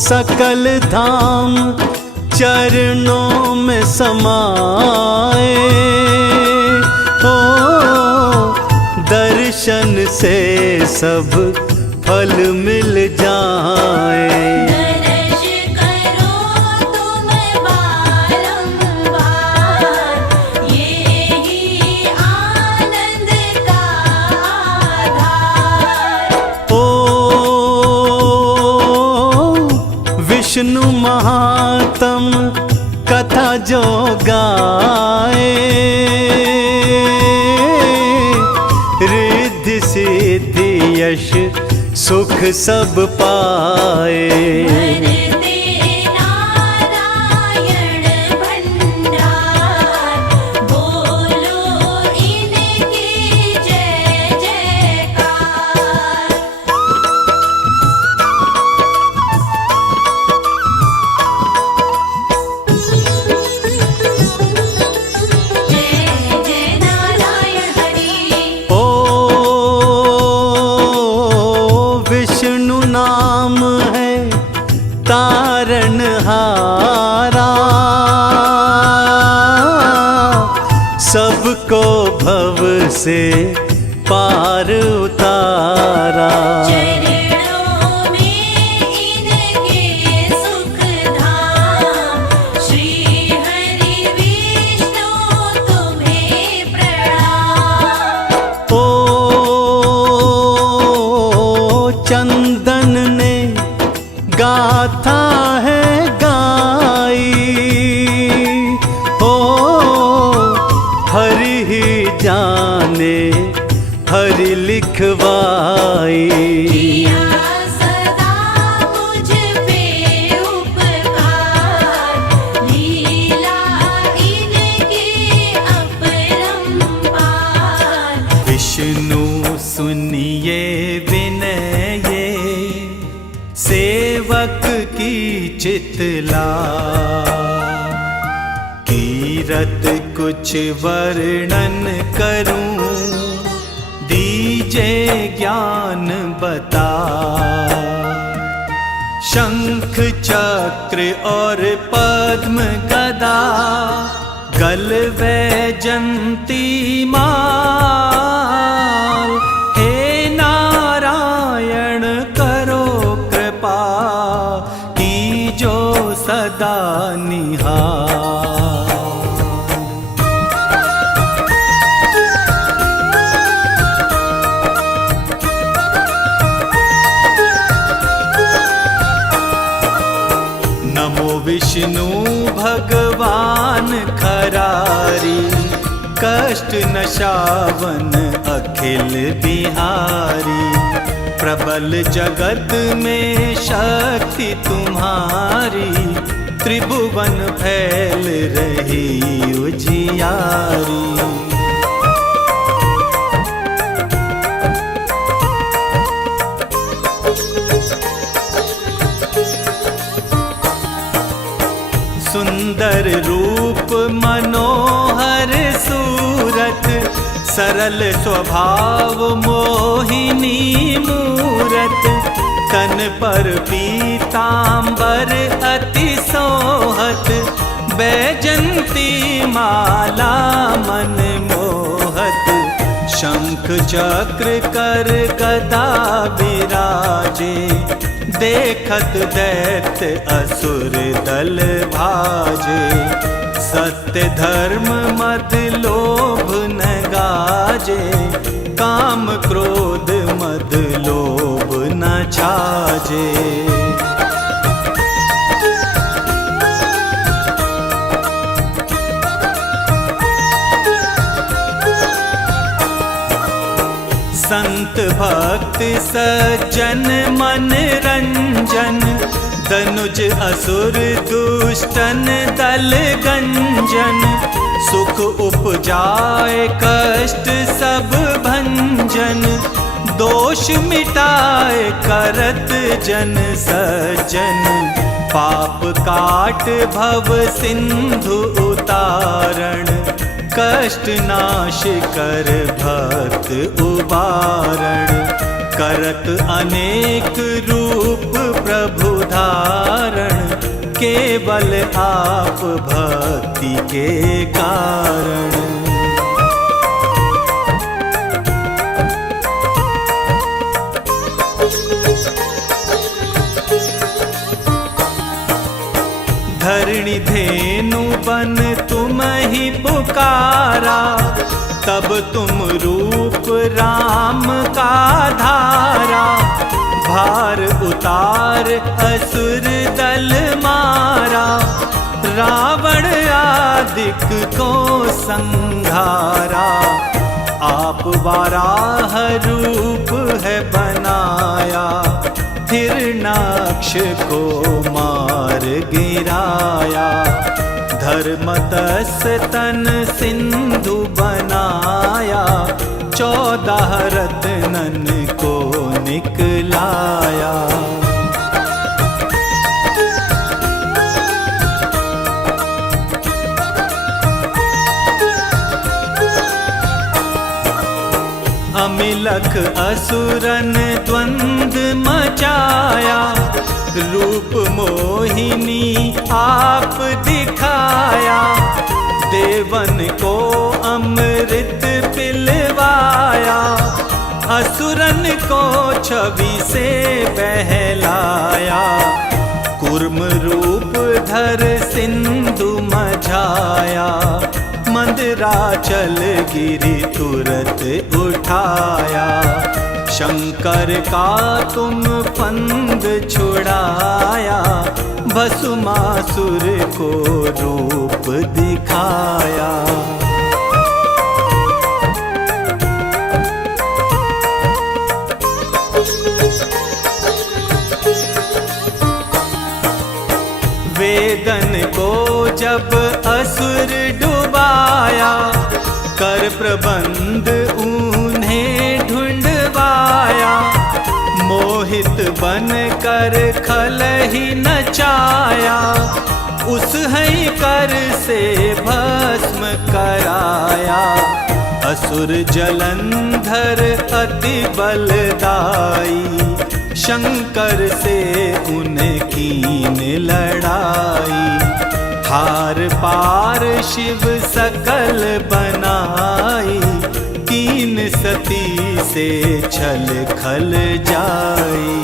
सकल धाम चरणों में समाए, ओ दर्शन से सब फल मिल जाए। दर्श करो तुम बारंबार, यही आनंद का आधार। ओ विष्णु महात्म कथा जो गाए, रिद्धि सिद्धि यश सुख सब पाए। वरदे नारायण भंडार, बोलो इनकी जय जयकार। जय जय नारायण हरि। ओ विष्णु नाम है तारणहारा, सबको भव से पार उतारा। चरणों में इनके सुख धाम, श्री हरि विष्णु तुम्हें प्रणाम। ओ चंदन ने गाथा है गाई, ओ हरि ही जाने हरि लिखवाई। किया सदा मुझ पे उपकार, लीला इनकी अपरंपार। विष्णु सुन चितला। कीरत कुछ वर्णन करूं, दीजे ज्ञान बता। शंख चक्र और पद्म गदा, गल वैजंती माल। हे नारायण करो कृपा, कीजो सदा निहाल। नमो विष्णु भगवान खरारी, कष्ट नशावन अखिल बिहारी। प्रबल जगत में शक्ति तुम्हारी, त्रिभुवन फैल रही उजियारी। सुंदर रूप मनोहर सूरत, सरल स्वभाव मोहिनी मूरत। तन पर पीतांबर अति सोहत, बैजंती माला मन मोहत। शंख चक्र कर गदा विराजे, देखत दैत्य असुर दल भाजे। सत्य धर्म मद लोभ न गाजे, काम क्रोध मद लोभ न छाजे। संत भक्त सज्जन मन रंजन, दनुज असुर दुष्टन दल गंजन। सुख उपजाए कष्ट सब भंजन, दोष मिटाए करत जन सज्जन। पाप काट भव सिंधु उतारण, कष्ट नाश कर भक्त उबारण। करत अनेक रूप प्रभु धारण, केवल आप भक्ति के कारण। धरणी धेनु बन तुम ही पुकारा, तब तुम रूप राम का धारा। भार उतार असुर दल मारा, रावण आदिक को संघारा। आप वाराह रूप है बनाया, हिरणाक्ष को मार गिराया। धर्मतस तन सिंधु बनाया, 14 रत्नन को निकलाया। अमिलख असुरन द्वंद मचाया, रूप मोहिनी आप दिखाया। देवन को अमृत पिलवाया, असुरन को छवि से बहलाया। कूर्म रूप धर सिंधु मझाया, मंदराचल गिरि तुरत उठाया। शंकर का तुम फंद छुड़ाया, भस्मासुर को रूप दिखाया। वेदन को जब असुर डुबाया, कर प्रबंध उन्हें ढूंढवाया। मोहित बन बन कर खल ही नचाया, उस हई कर से भस्म कराया। असुर जलंधर अति बलदाई, शंकर से उनकी लड़ाई। हार पार शिव सकल बनाई, कीन सती से छल खल जाई।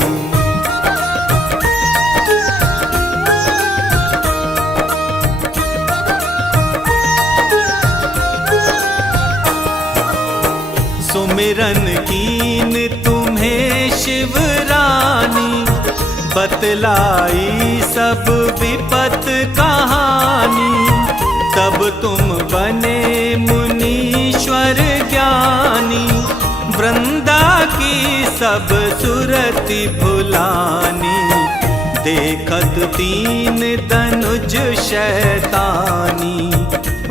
सुमिरन कीन तुम्हें शिव रानी, बतलाई सब विपत कहानी। तब तुम बने मुनीश्वर ज्ञानी, वृंदा की सब सुरति भुलानी। देखत तीन धनुज शैतानी,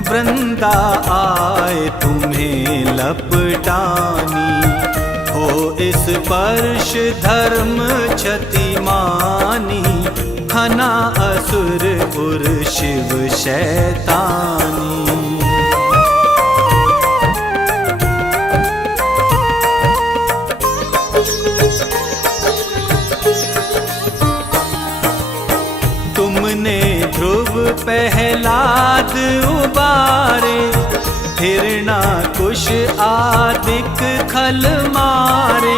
वृंदा आए तुम्हें लपटानी। हो इस स्पर्श धर्म क्षति मानी, हना असुर उर शिव शैतानी। तुमने ध्रुव प्रहलाद उबारे, हिरणाकुश आदिक खल मारे।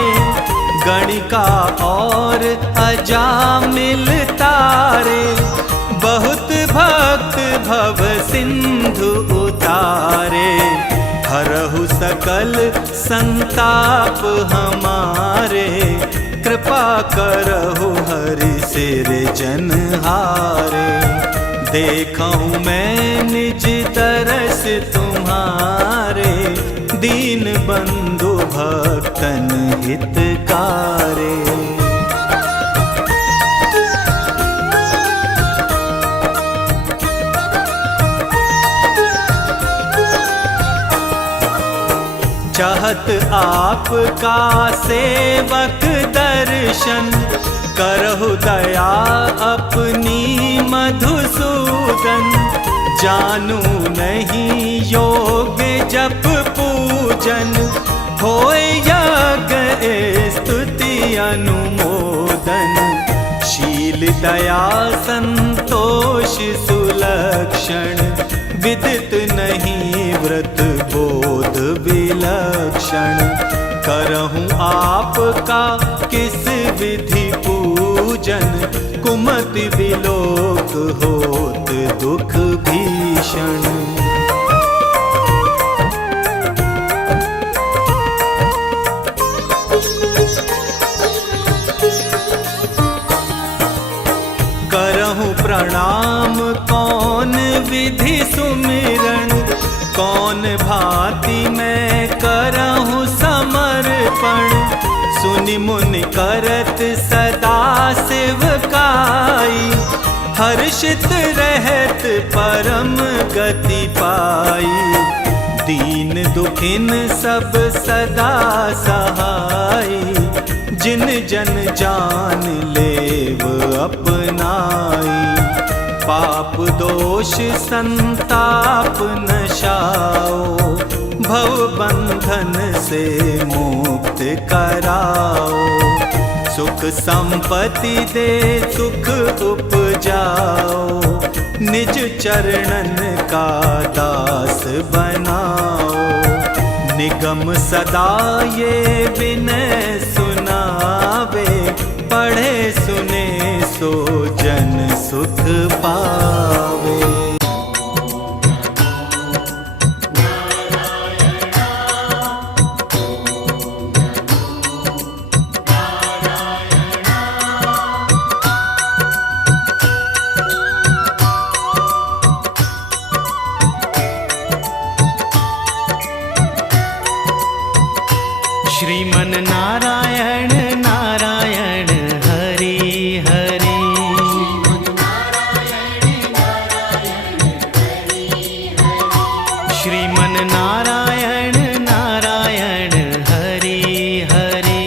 गणिका और अजामिल तारे, बहुत भक्त भव सिंधु उतारे। हरहु सकल संताप हमारे, कृपा करहु हरि सिर जनहारे। देखूं मैं निज तरस तुम्हारे, दीन बंधु भक्तन हितकारे। चाहत आपका सेवक दर्शन, करहु दया अपनी मधुसूदन। जानू नहीं योग जप पूजन, होय यज्ञ स्तुति अनुमोदन। शील दया संतोष सुलक्षण, विदित नहीं व्रत बोध विलक्षण। करहूँ आपका किस विधि पूजन, कुमति विलोक होत दुख भीषण। करहूँ प्रणाम कौन विधि सुमिरन, कौन भांति मैं करहूँ समर्पण। सुनि मुनि करत सदा सेवकाई, हर्षित रहत परम गति पाई। दीन दुखिन सब सदा सहाई, जिन जन जान लेव अपनाई। पाप दोष संताप नशाओ, भव बंधन से मुक्त कराओ। सुख संपत्ति दे सुख उपजाओ, निज चरणन का दास बनाओ। निगम सदा ये विनय सुनावे, पढ़े सुने सो जन सुख पावे। श्रीमन नारायण नारायण हरि हरि। श्रीमन नारायण नारायण हरि हरि।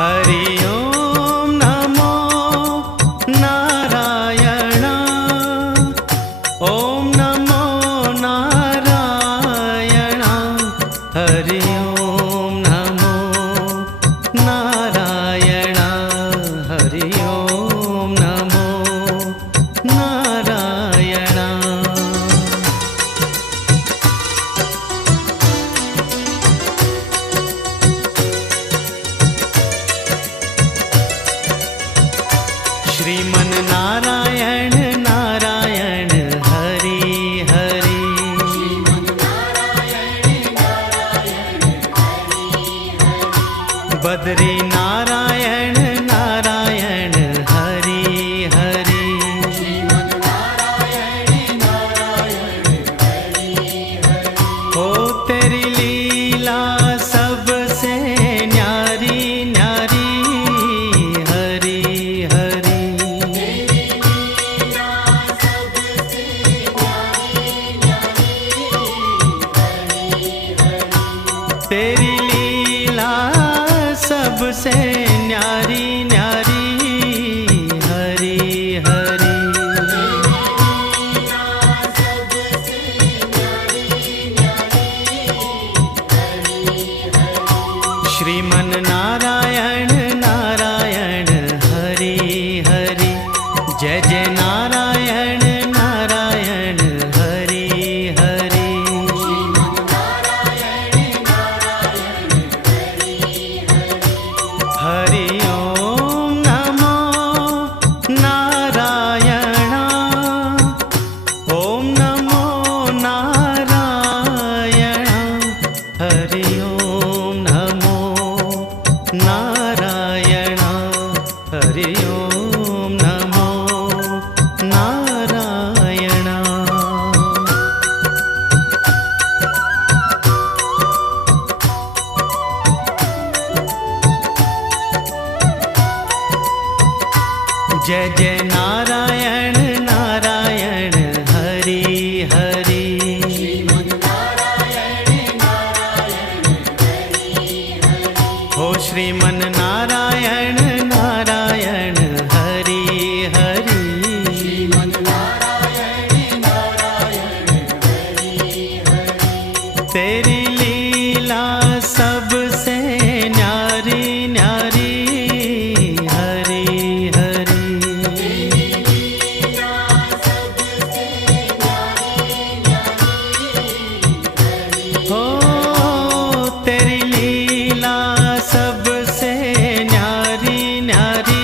हरि ओम नमो नारायण ओम नमो नारायण हरि ओम नमो नारायण हरि ओम नमो नारायण श्रीमन नारायण नारायण हरि हरि बद्री नारायण नारायण हरि हरि ओ तेरी लीला सबसे न्यारी न्यारी हरि हरि तेरी लीला सबसे न्यारी न्यारी हरि हरि श्रीमन नारायण नारायण हरि हरि जय जय नारायण नारायण हरि हरि हरि ओम नमो नारायण ओम नमो नारायण हरि ओम नमो नारायण हरि ओम नमो नारायण जय जय नारायण नारायण हरि हरि हो श्रीमन नारायण नारायण हरि हरि तेरी लीला सबसे न्यारी न्यारी हरि हरि हो तेरी लीला सबसे न्यारी न्यारी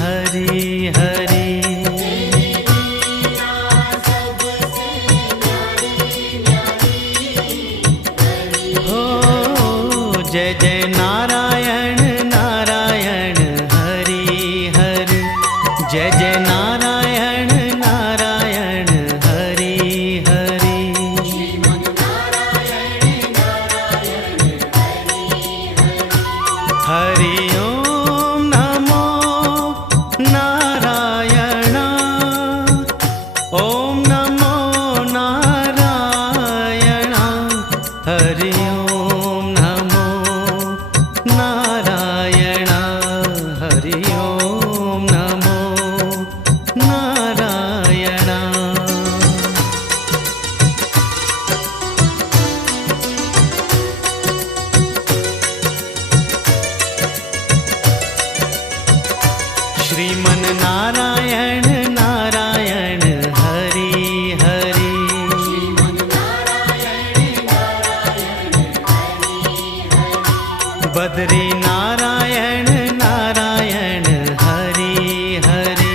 हरि हरि हो जय जय नारायण नारायण हरि हरि जय जय नारायण नारायण हरि हरि हरि ओम नमो नारायण ओम नमो नारायण हरि ओम नमो नारायण हरि ओम नमो नारायण श्रीमन नारायण नारायण हरि हरि बद्री नारायण नारायण हरि हरि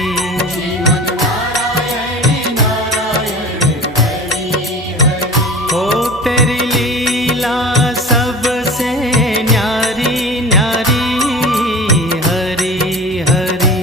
ओ तेरी लीला सबसे न्यारी न्यारी हरि हरि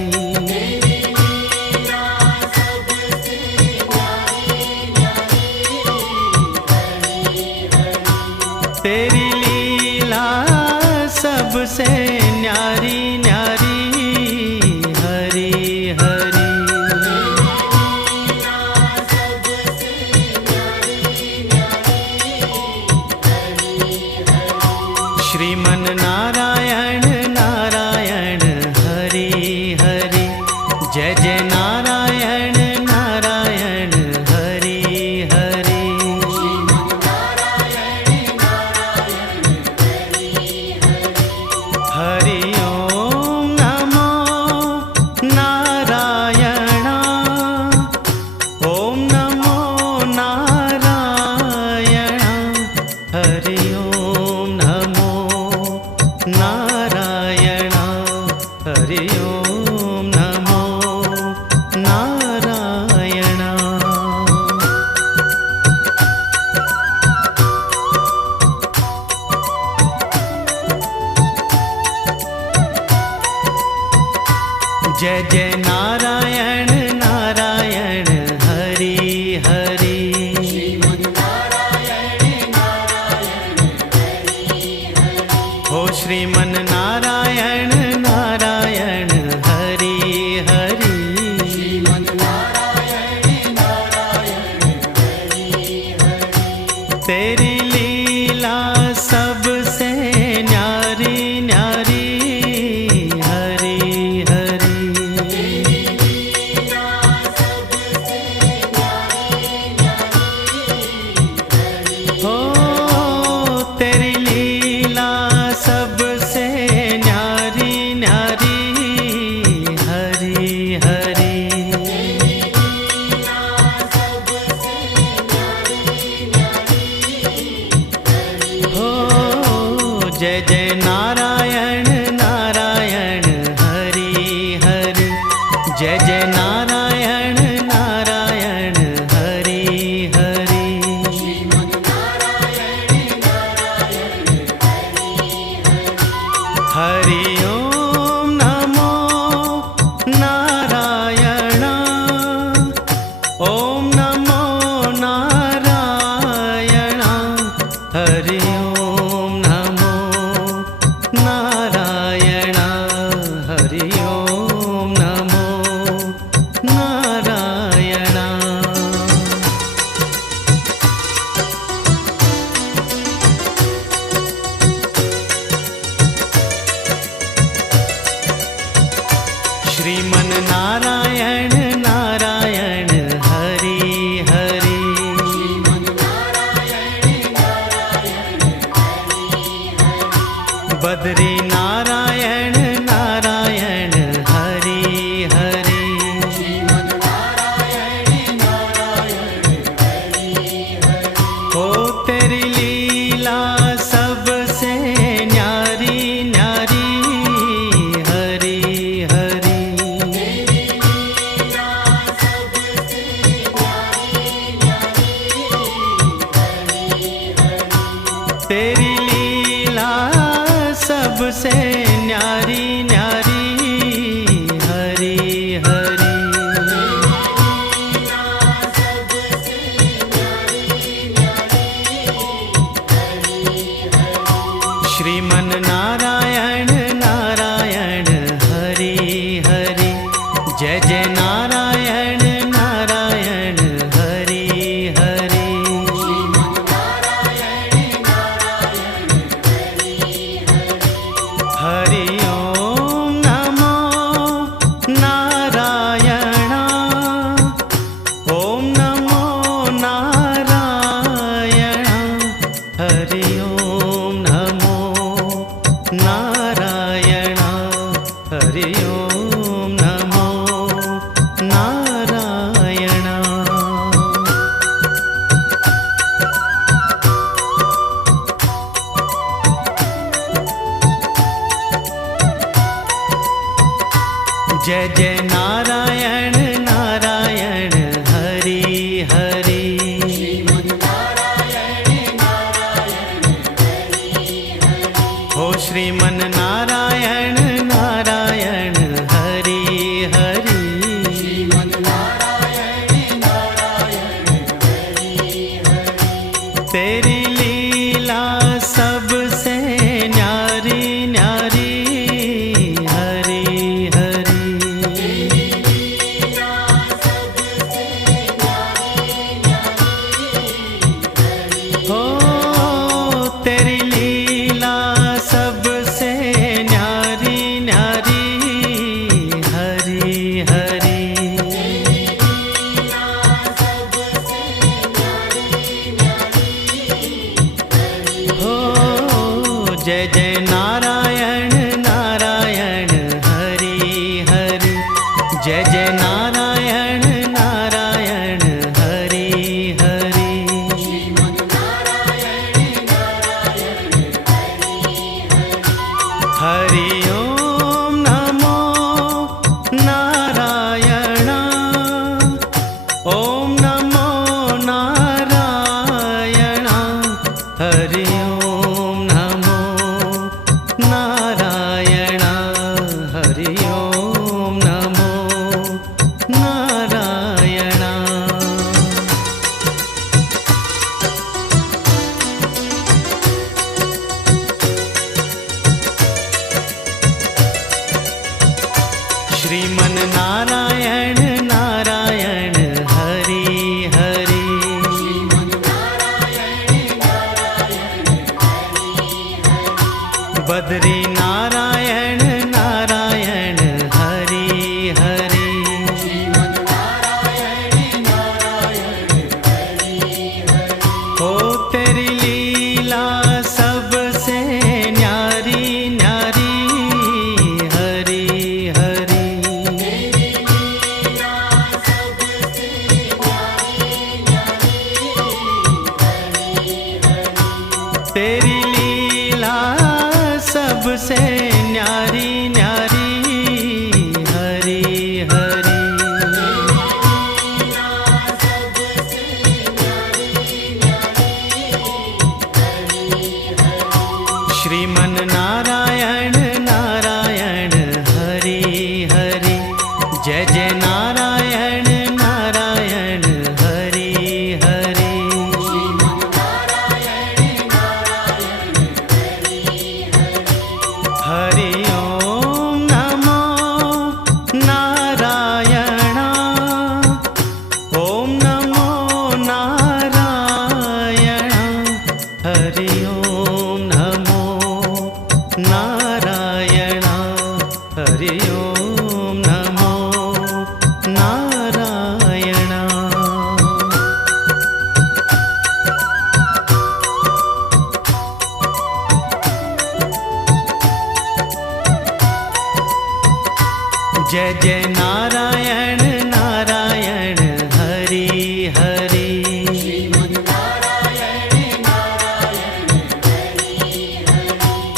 हरि ओम नमो नारायण। जय जय नारायण नारायण हरि हरि। हो श्रीमन नारायण नारायण हरि हरि। तेरी लीला सबसे न्यारी न्यारी हरि हरि। हो तेरी लीला सबसे न्यारी न्यारी हरि हरि। हो जय जय नारायण नारायण हरि हरि। जय जय नारायण नारायण हरि हरि। हरि ओम नमो नारायण। ओम नमो नारायण। हरि ओम नमो नारायण। हरि ओम नमो नारायण। श्रीमन नारायण नारायण हरि हरि। बद्री नारायण नारायण हरि हरि। हो तेरी लीला सबसे न्यारी न्यारी हरि हरि। तेरी लीला सबसे न्यारी न्यारी हरि हरि। श्रीमन नारायण नारायण हरि हरि। जय जय नारायण नारायण हरि हरि। हरि ओम नमो नारायण। ओम नमो नारायण। हरि ओम नमो नारायण। हरि ओम नमो नारायण। जय जय नारायण नारायण हरि हरि। हो श्रीमन नारायण नारायण हरि हरि। तेरी लीला सबसे न्यारी न्यारी हरि हरि। हरि ओम नमो नारायण। श्रीमन नारायण नारायण हरि हरि। बद्री नारायण नारायण हरि हरि। ओ तेरी लीला सबसे न्यारी न्यारी हरि हरि। तेरी लीला सबसे न्यारी न्यारी हरि हरि। श्रीमन नारायण नारायण हरि हरि। जय जय नारायण नारायण हरि हरि। हरि ओम नमो नारायण। ओम नमो नारायण। हरि ओम नमो नारायण। हरि ओम नमो नारायण। जय जय नारायण नारायण हरि हरि।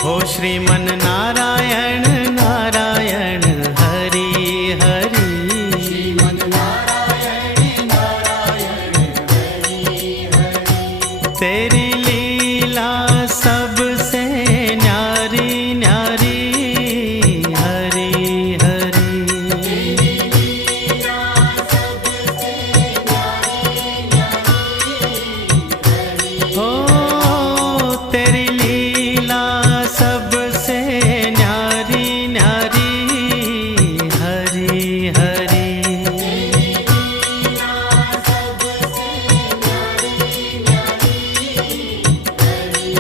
हो श्रीमन नारायण नारायण हरि हरि। तेरी लीला सबसे न्यारी न्यारी हरि हरि। हो तेरी लीला सबसे न्यारी न्यारी हरि हरि।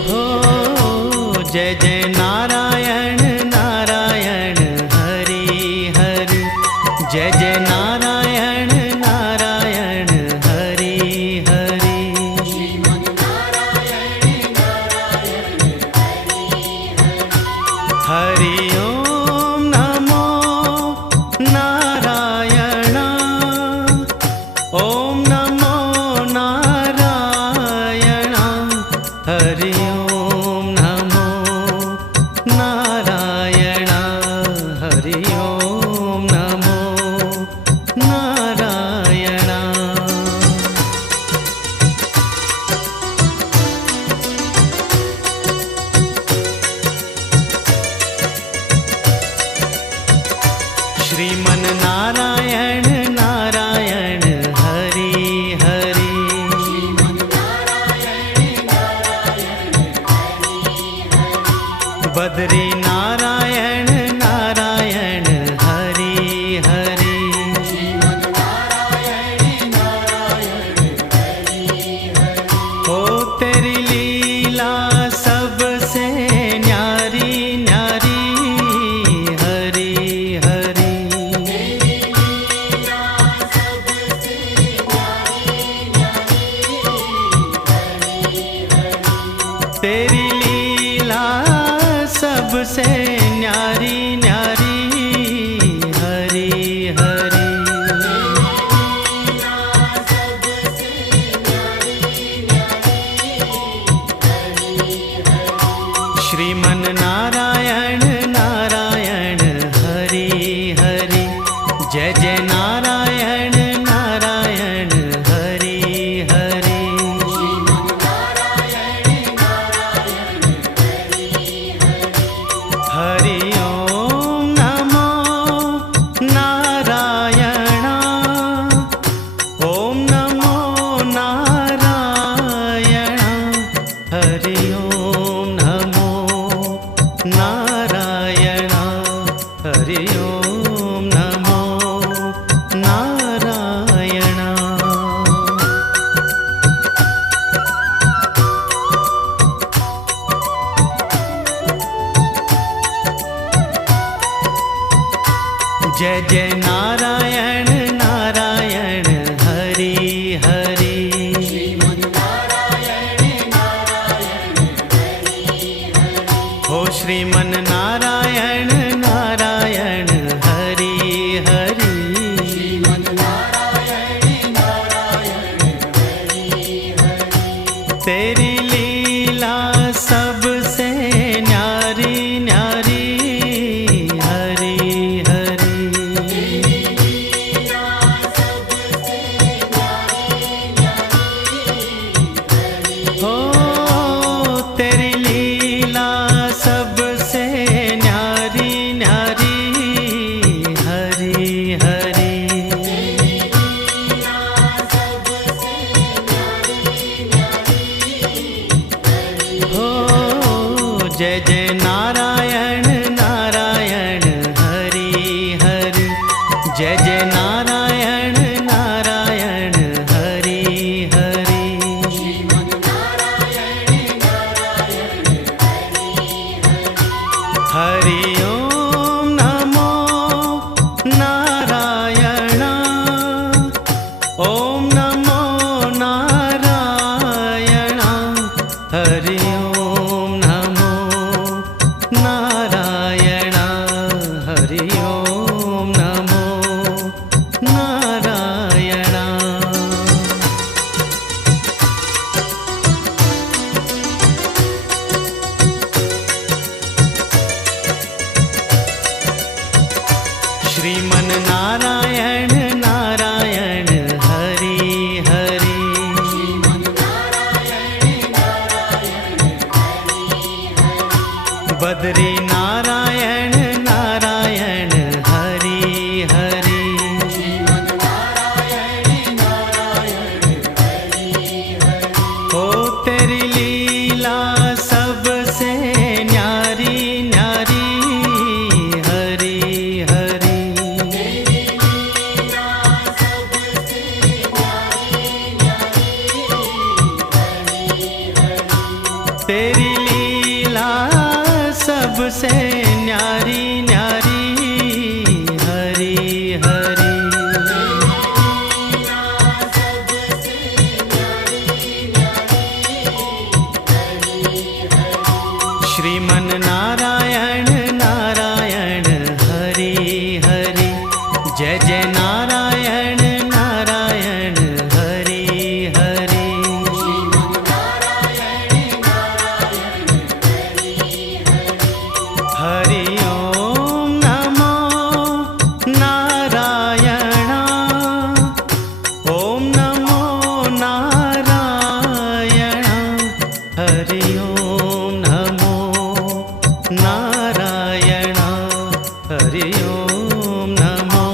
हो जय जय नारायण नारायण हरि हरि। जय जय नारायण नारायण हरि हरि। हरि ओम नमो नारायण। ओम नमो नारायण। हरि ओम नमो नारायण। हरि ओम नमो नारायण। श्रीमन नारायण नारायण हरि हरि। बद्री नारायण नारायण हरि हरि। ओ तेरी लीला सबसे न्यारी न्यारी हरि हरि। हरि ओम नमो नारायण। जय जय नारायण नारायण हरि हरि। हो श्रीमन नारायण नारायण हरि हरि। तेरी लीला सबसे न्यारी न्यारी हरि हरि। हो तेरी लीला सबसे न्यारी न्यारी हरि हरि। हो जय जय नारायण नारायण हरि हरि। जय जय नारायण नारायण हरि हरि। हरि ओम नमो नारायण। ओम नमो नारायण। हरि ओम नमो नारायण। हरि ओम नमो नारायण। श्रीमन नारायण नारायण हरि हरि। बद्री नारायण नारायण हरि हरि। हो तेरी लीला सबसे न्यारी न्यारी हरि हरि। तेरी लीला सबसे न्यारी न्यारी हरि हरि। श्रीमन नारायण नारायण हरि हरि। जय जय नारायण नारायण हरि हरि। हरि ओम नमो नारायण। ओम नमो नारायण। हरि ओम नमो नारायण। हरि ओम नमो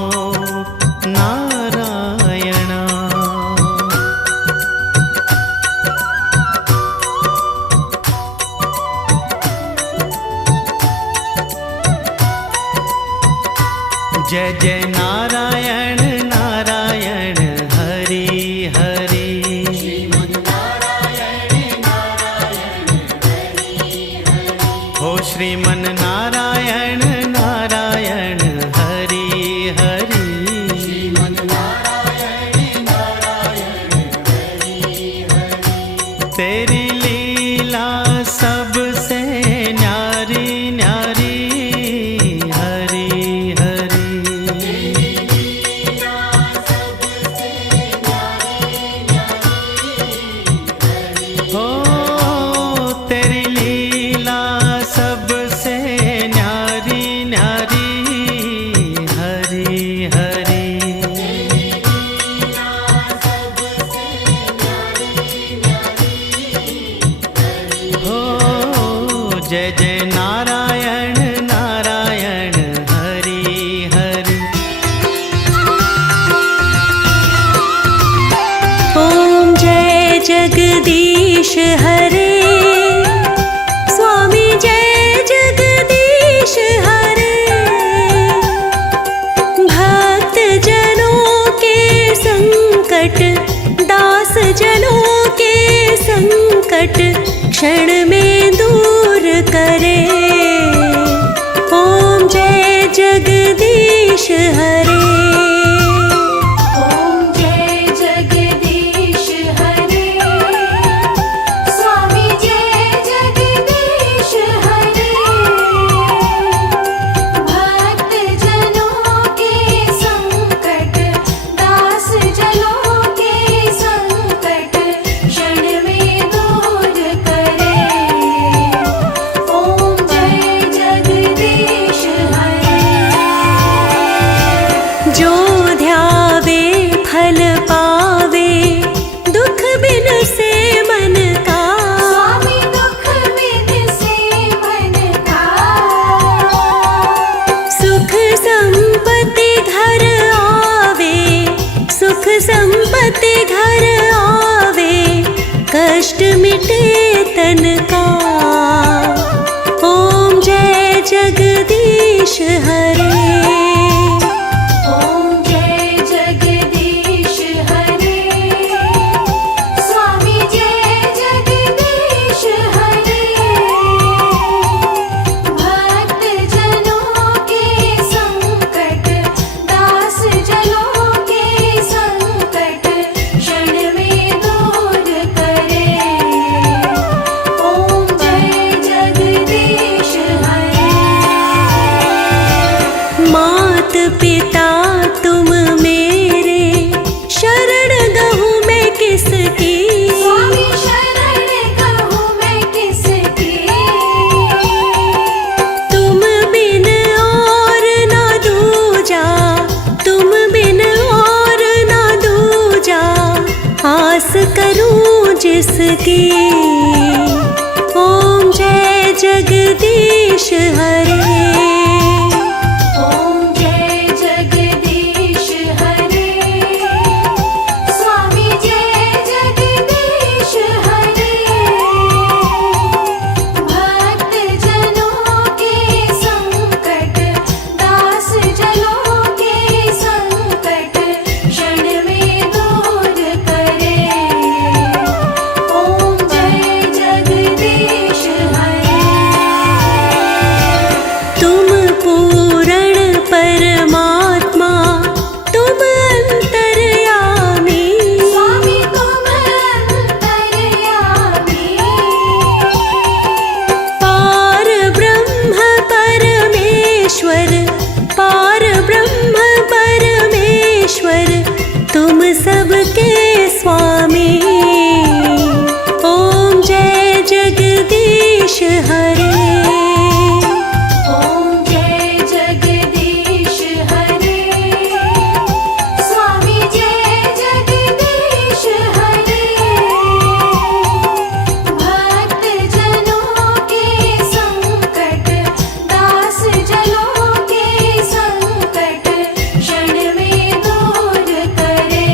नारायण। जय जय नारायण नारायण हरि हरि। हो श्रीमन नारायण नारायण हरि हरि। तेरी लीला सबसे न्यारी न्यारी हरि हरि। क्षण में दूर करे। ओम जय जगदीश हरे। ओम जय जगदीश हरे। स्वामी जय जगदीश हरे। भक्त जनों के संकट, दास जनों के संकट क्षण में दूर करे। ओम जय जगदीश हरे। जो ध्यावे फल पावे, दुख बिन से मन का। स्वामी दुख बिन से मन का। सुख संपत्ति घर आवे, सुख संपत्ति घर आवे, कष्ट मिटे तन का। ओम जय जगदीश हरे। ओम जय जगदीश हरे। स्वामी जय जगदीश हरे। भक्त जनों के संकट, दास जनों के संकट क्षण में दूर करे। ओम जय जगदीश हरे। मात पिता तुम मेरे, शरण गहूँ मैं किसकी। स्वामी शरण कहूँ मैं किसकी। तुम बिन और ना दूजा, तुम बिन और ना दूजा, आस करूं जिसकी। ओम जय जगदीश हरे। ओम जय जगदीश हरे। स्वामी जय जगदीश हरे। भक्त जनों के संकट, दास जनों के संकट क्षण में दूर करे। ओम जय जगदीश हरे। तुम पूर्ण परमात्मा, तुम अंतर्यामी। स्वामी तुम अंतर्यामी। पार ब्रह्म परमेश्वर, पार ब्रह्म परमेश्वर, तुम सबके स्वामी। ओम जय जगदीश हरे। ओम जय जगदीश हरे। स्वामी जय जगदीश हरे। भक्त जनों के संकट, दास जनों के संकट क्षण में दूर करे।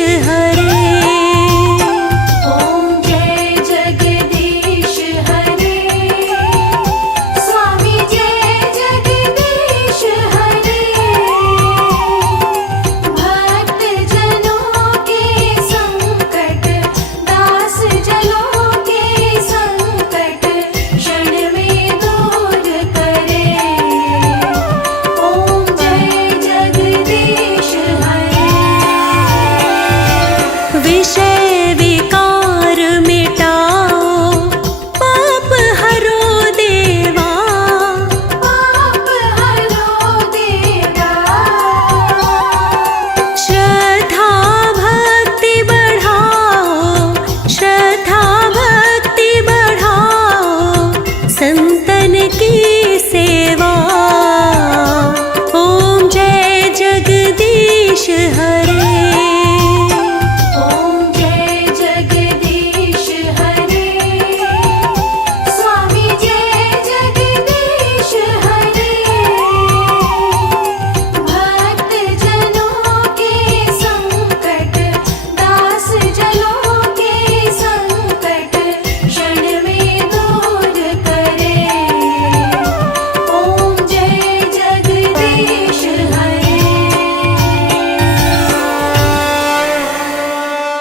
हरि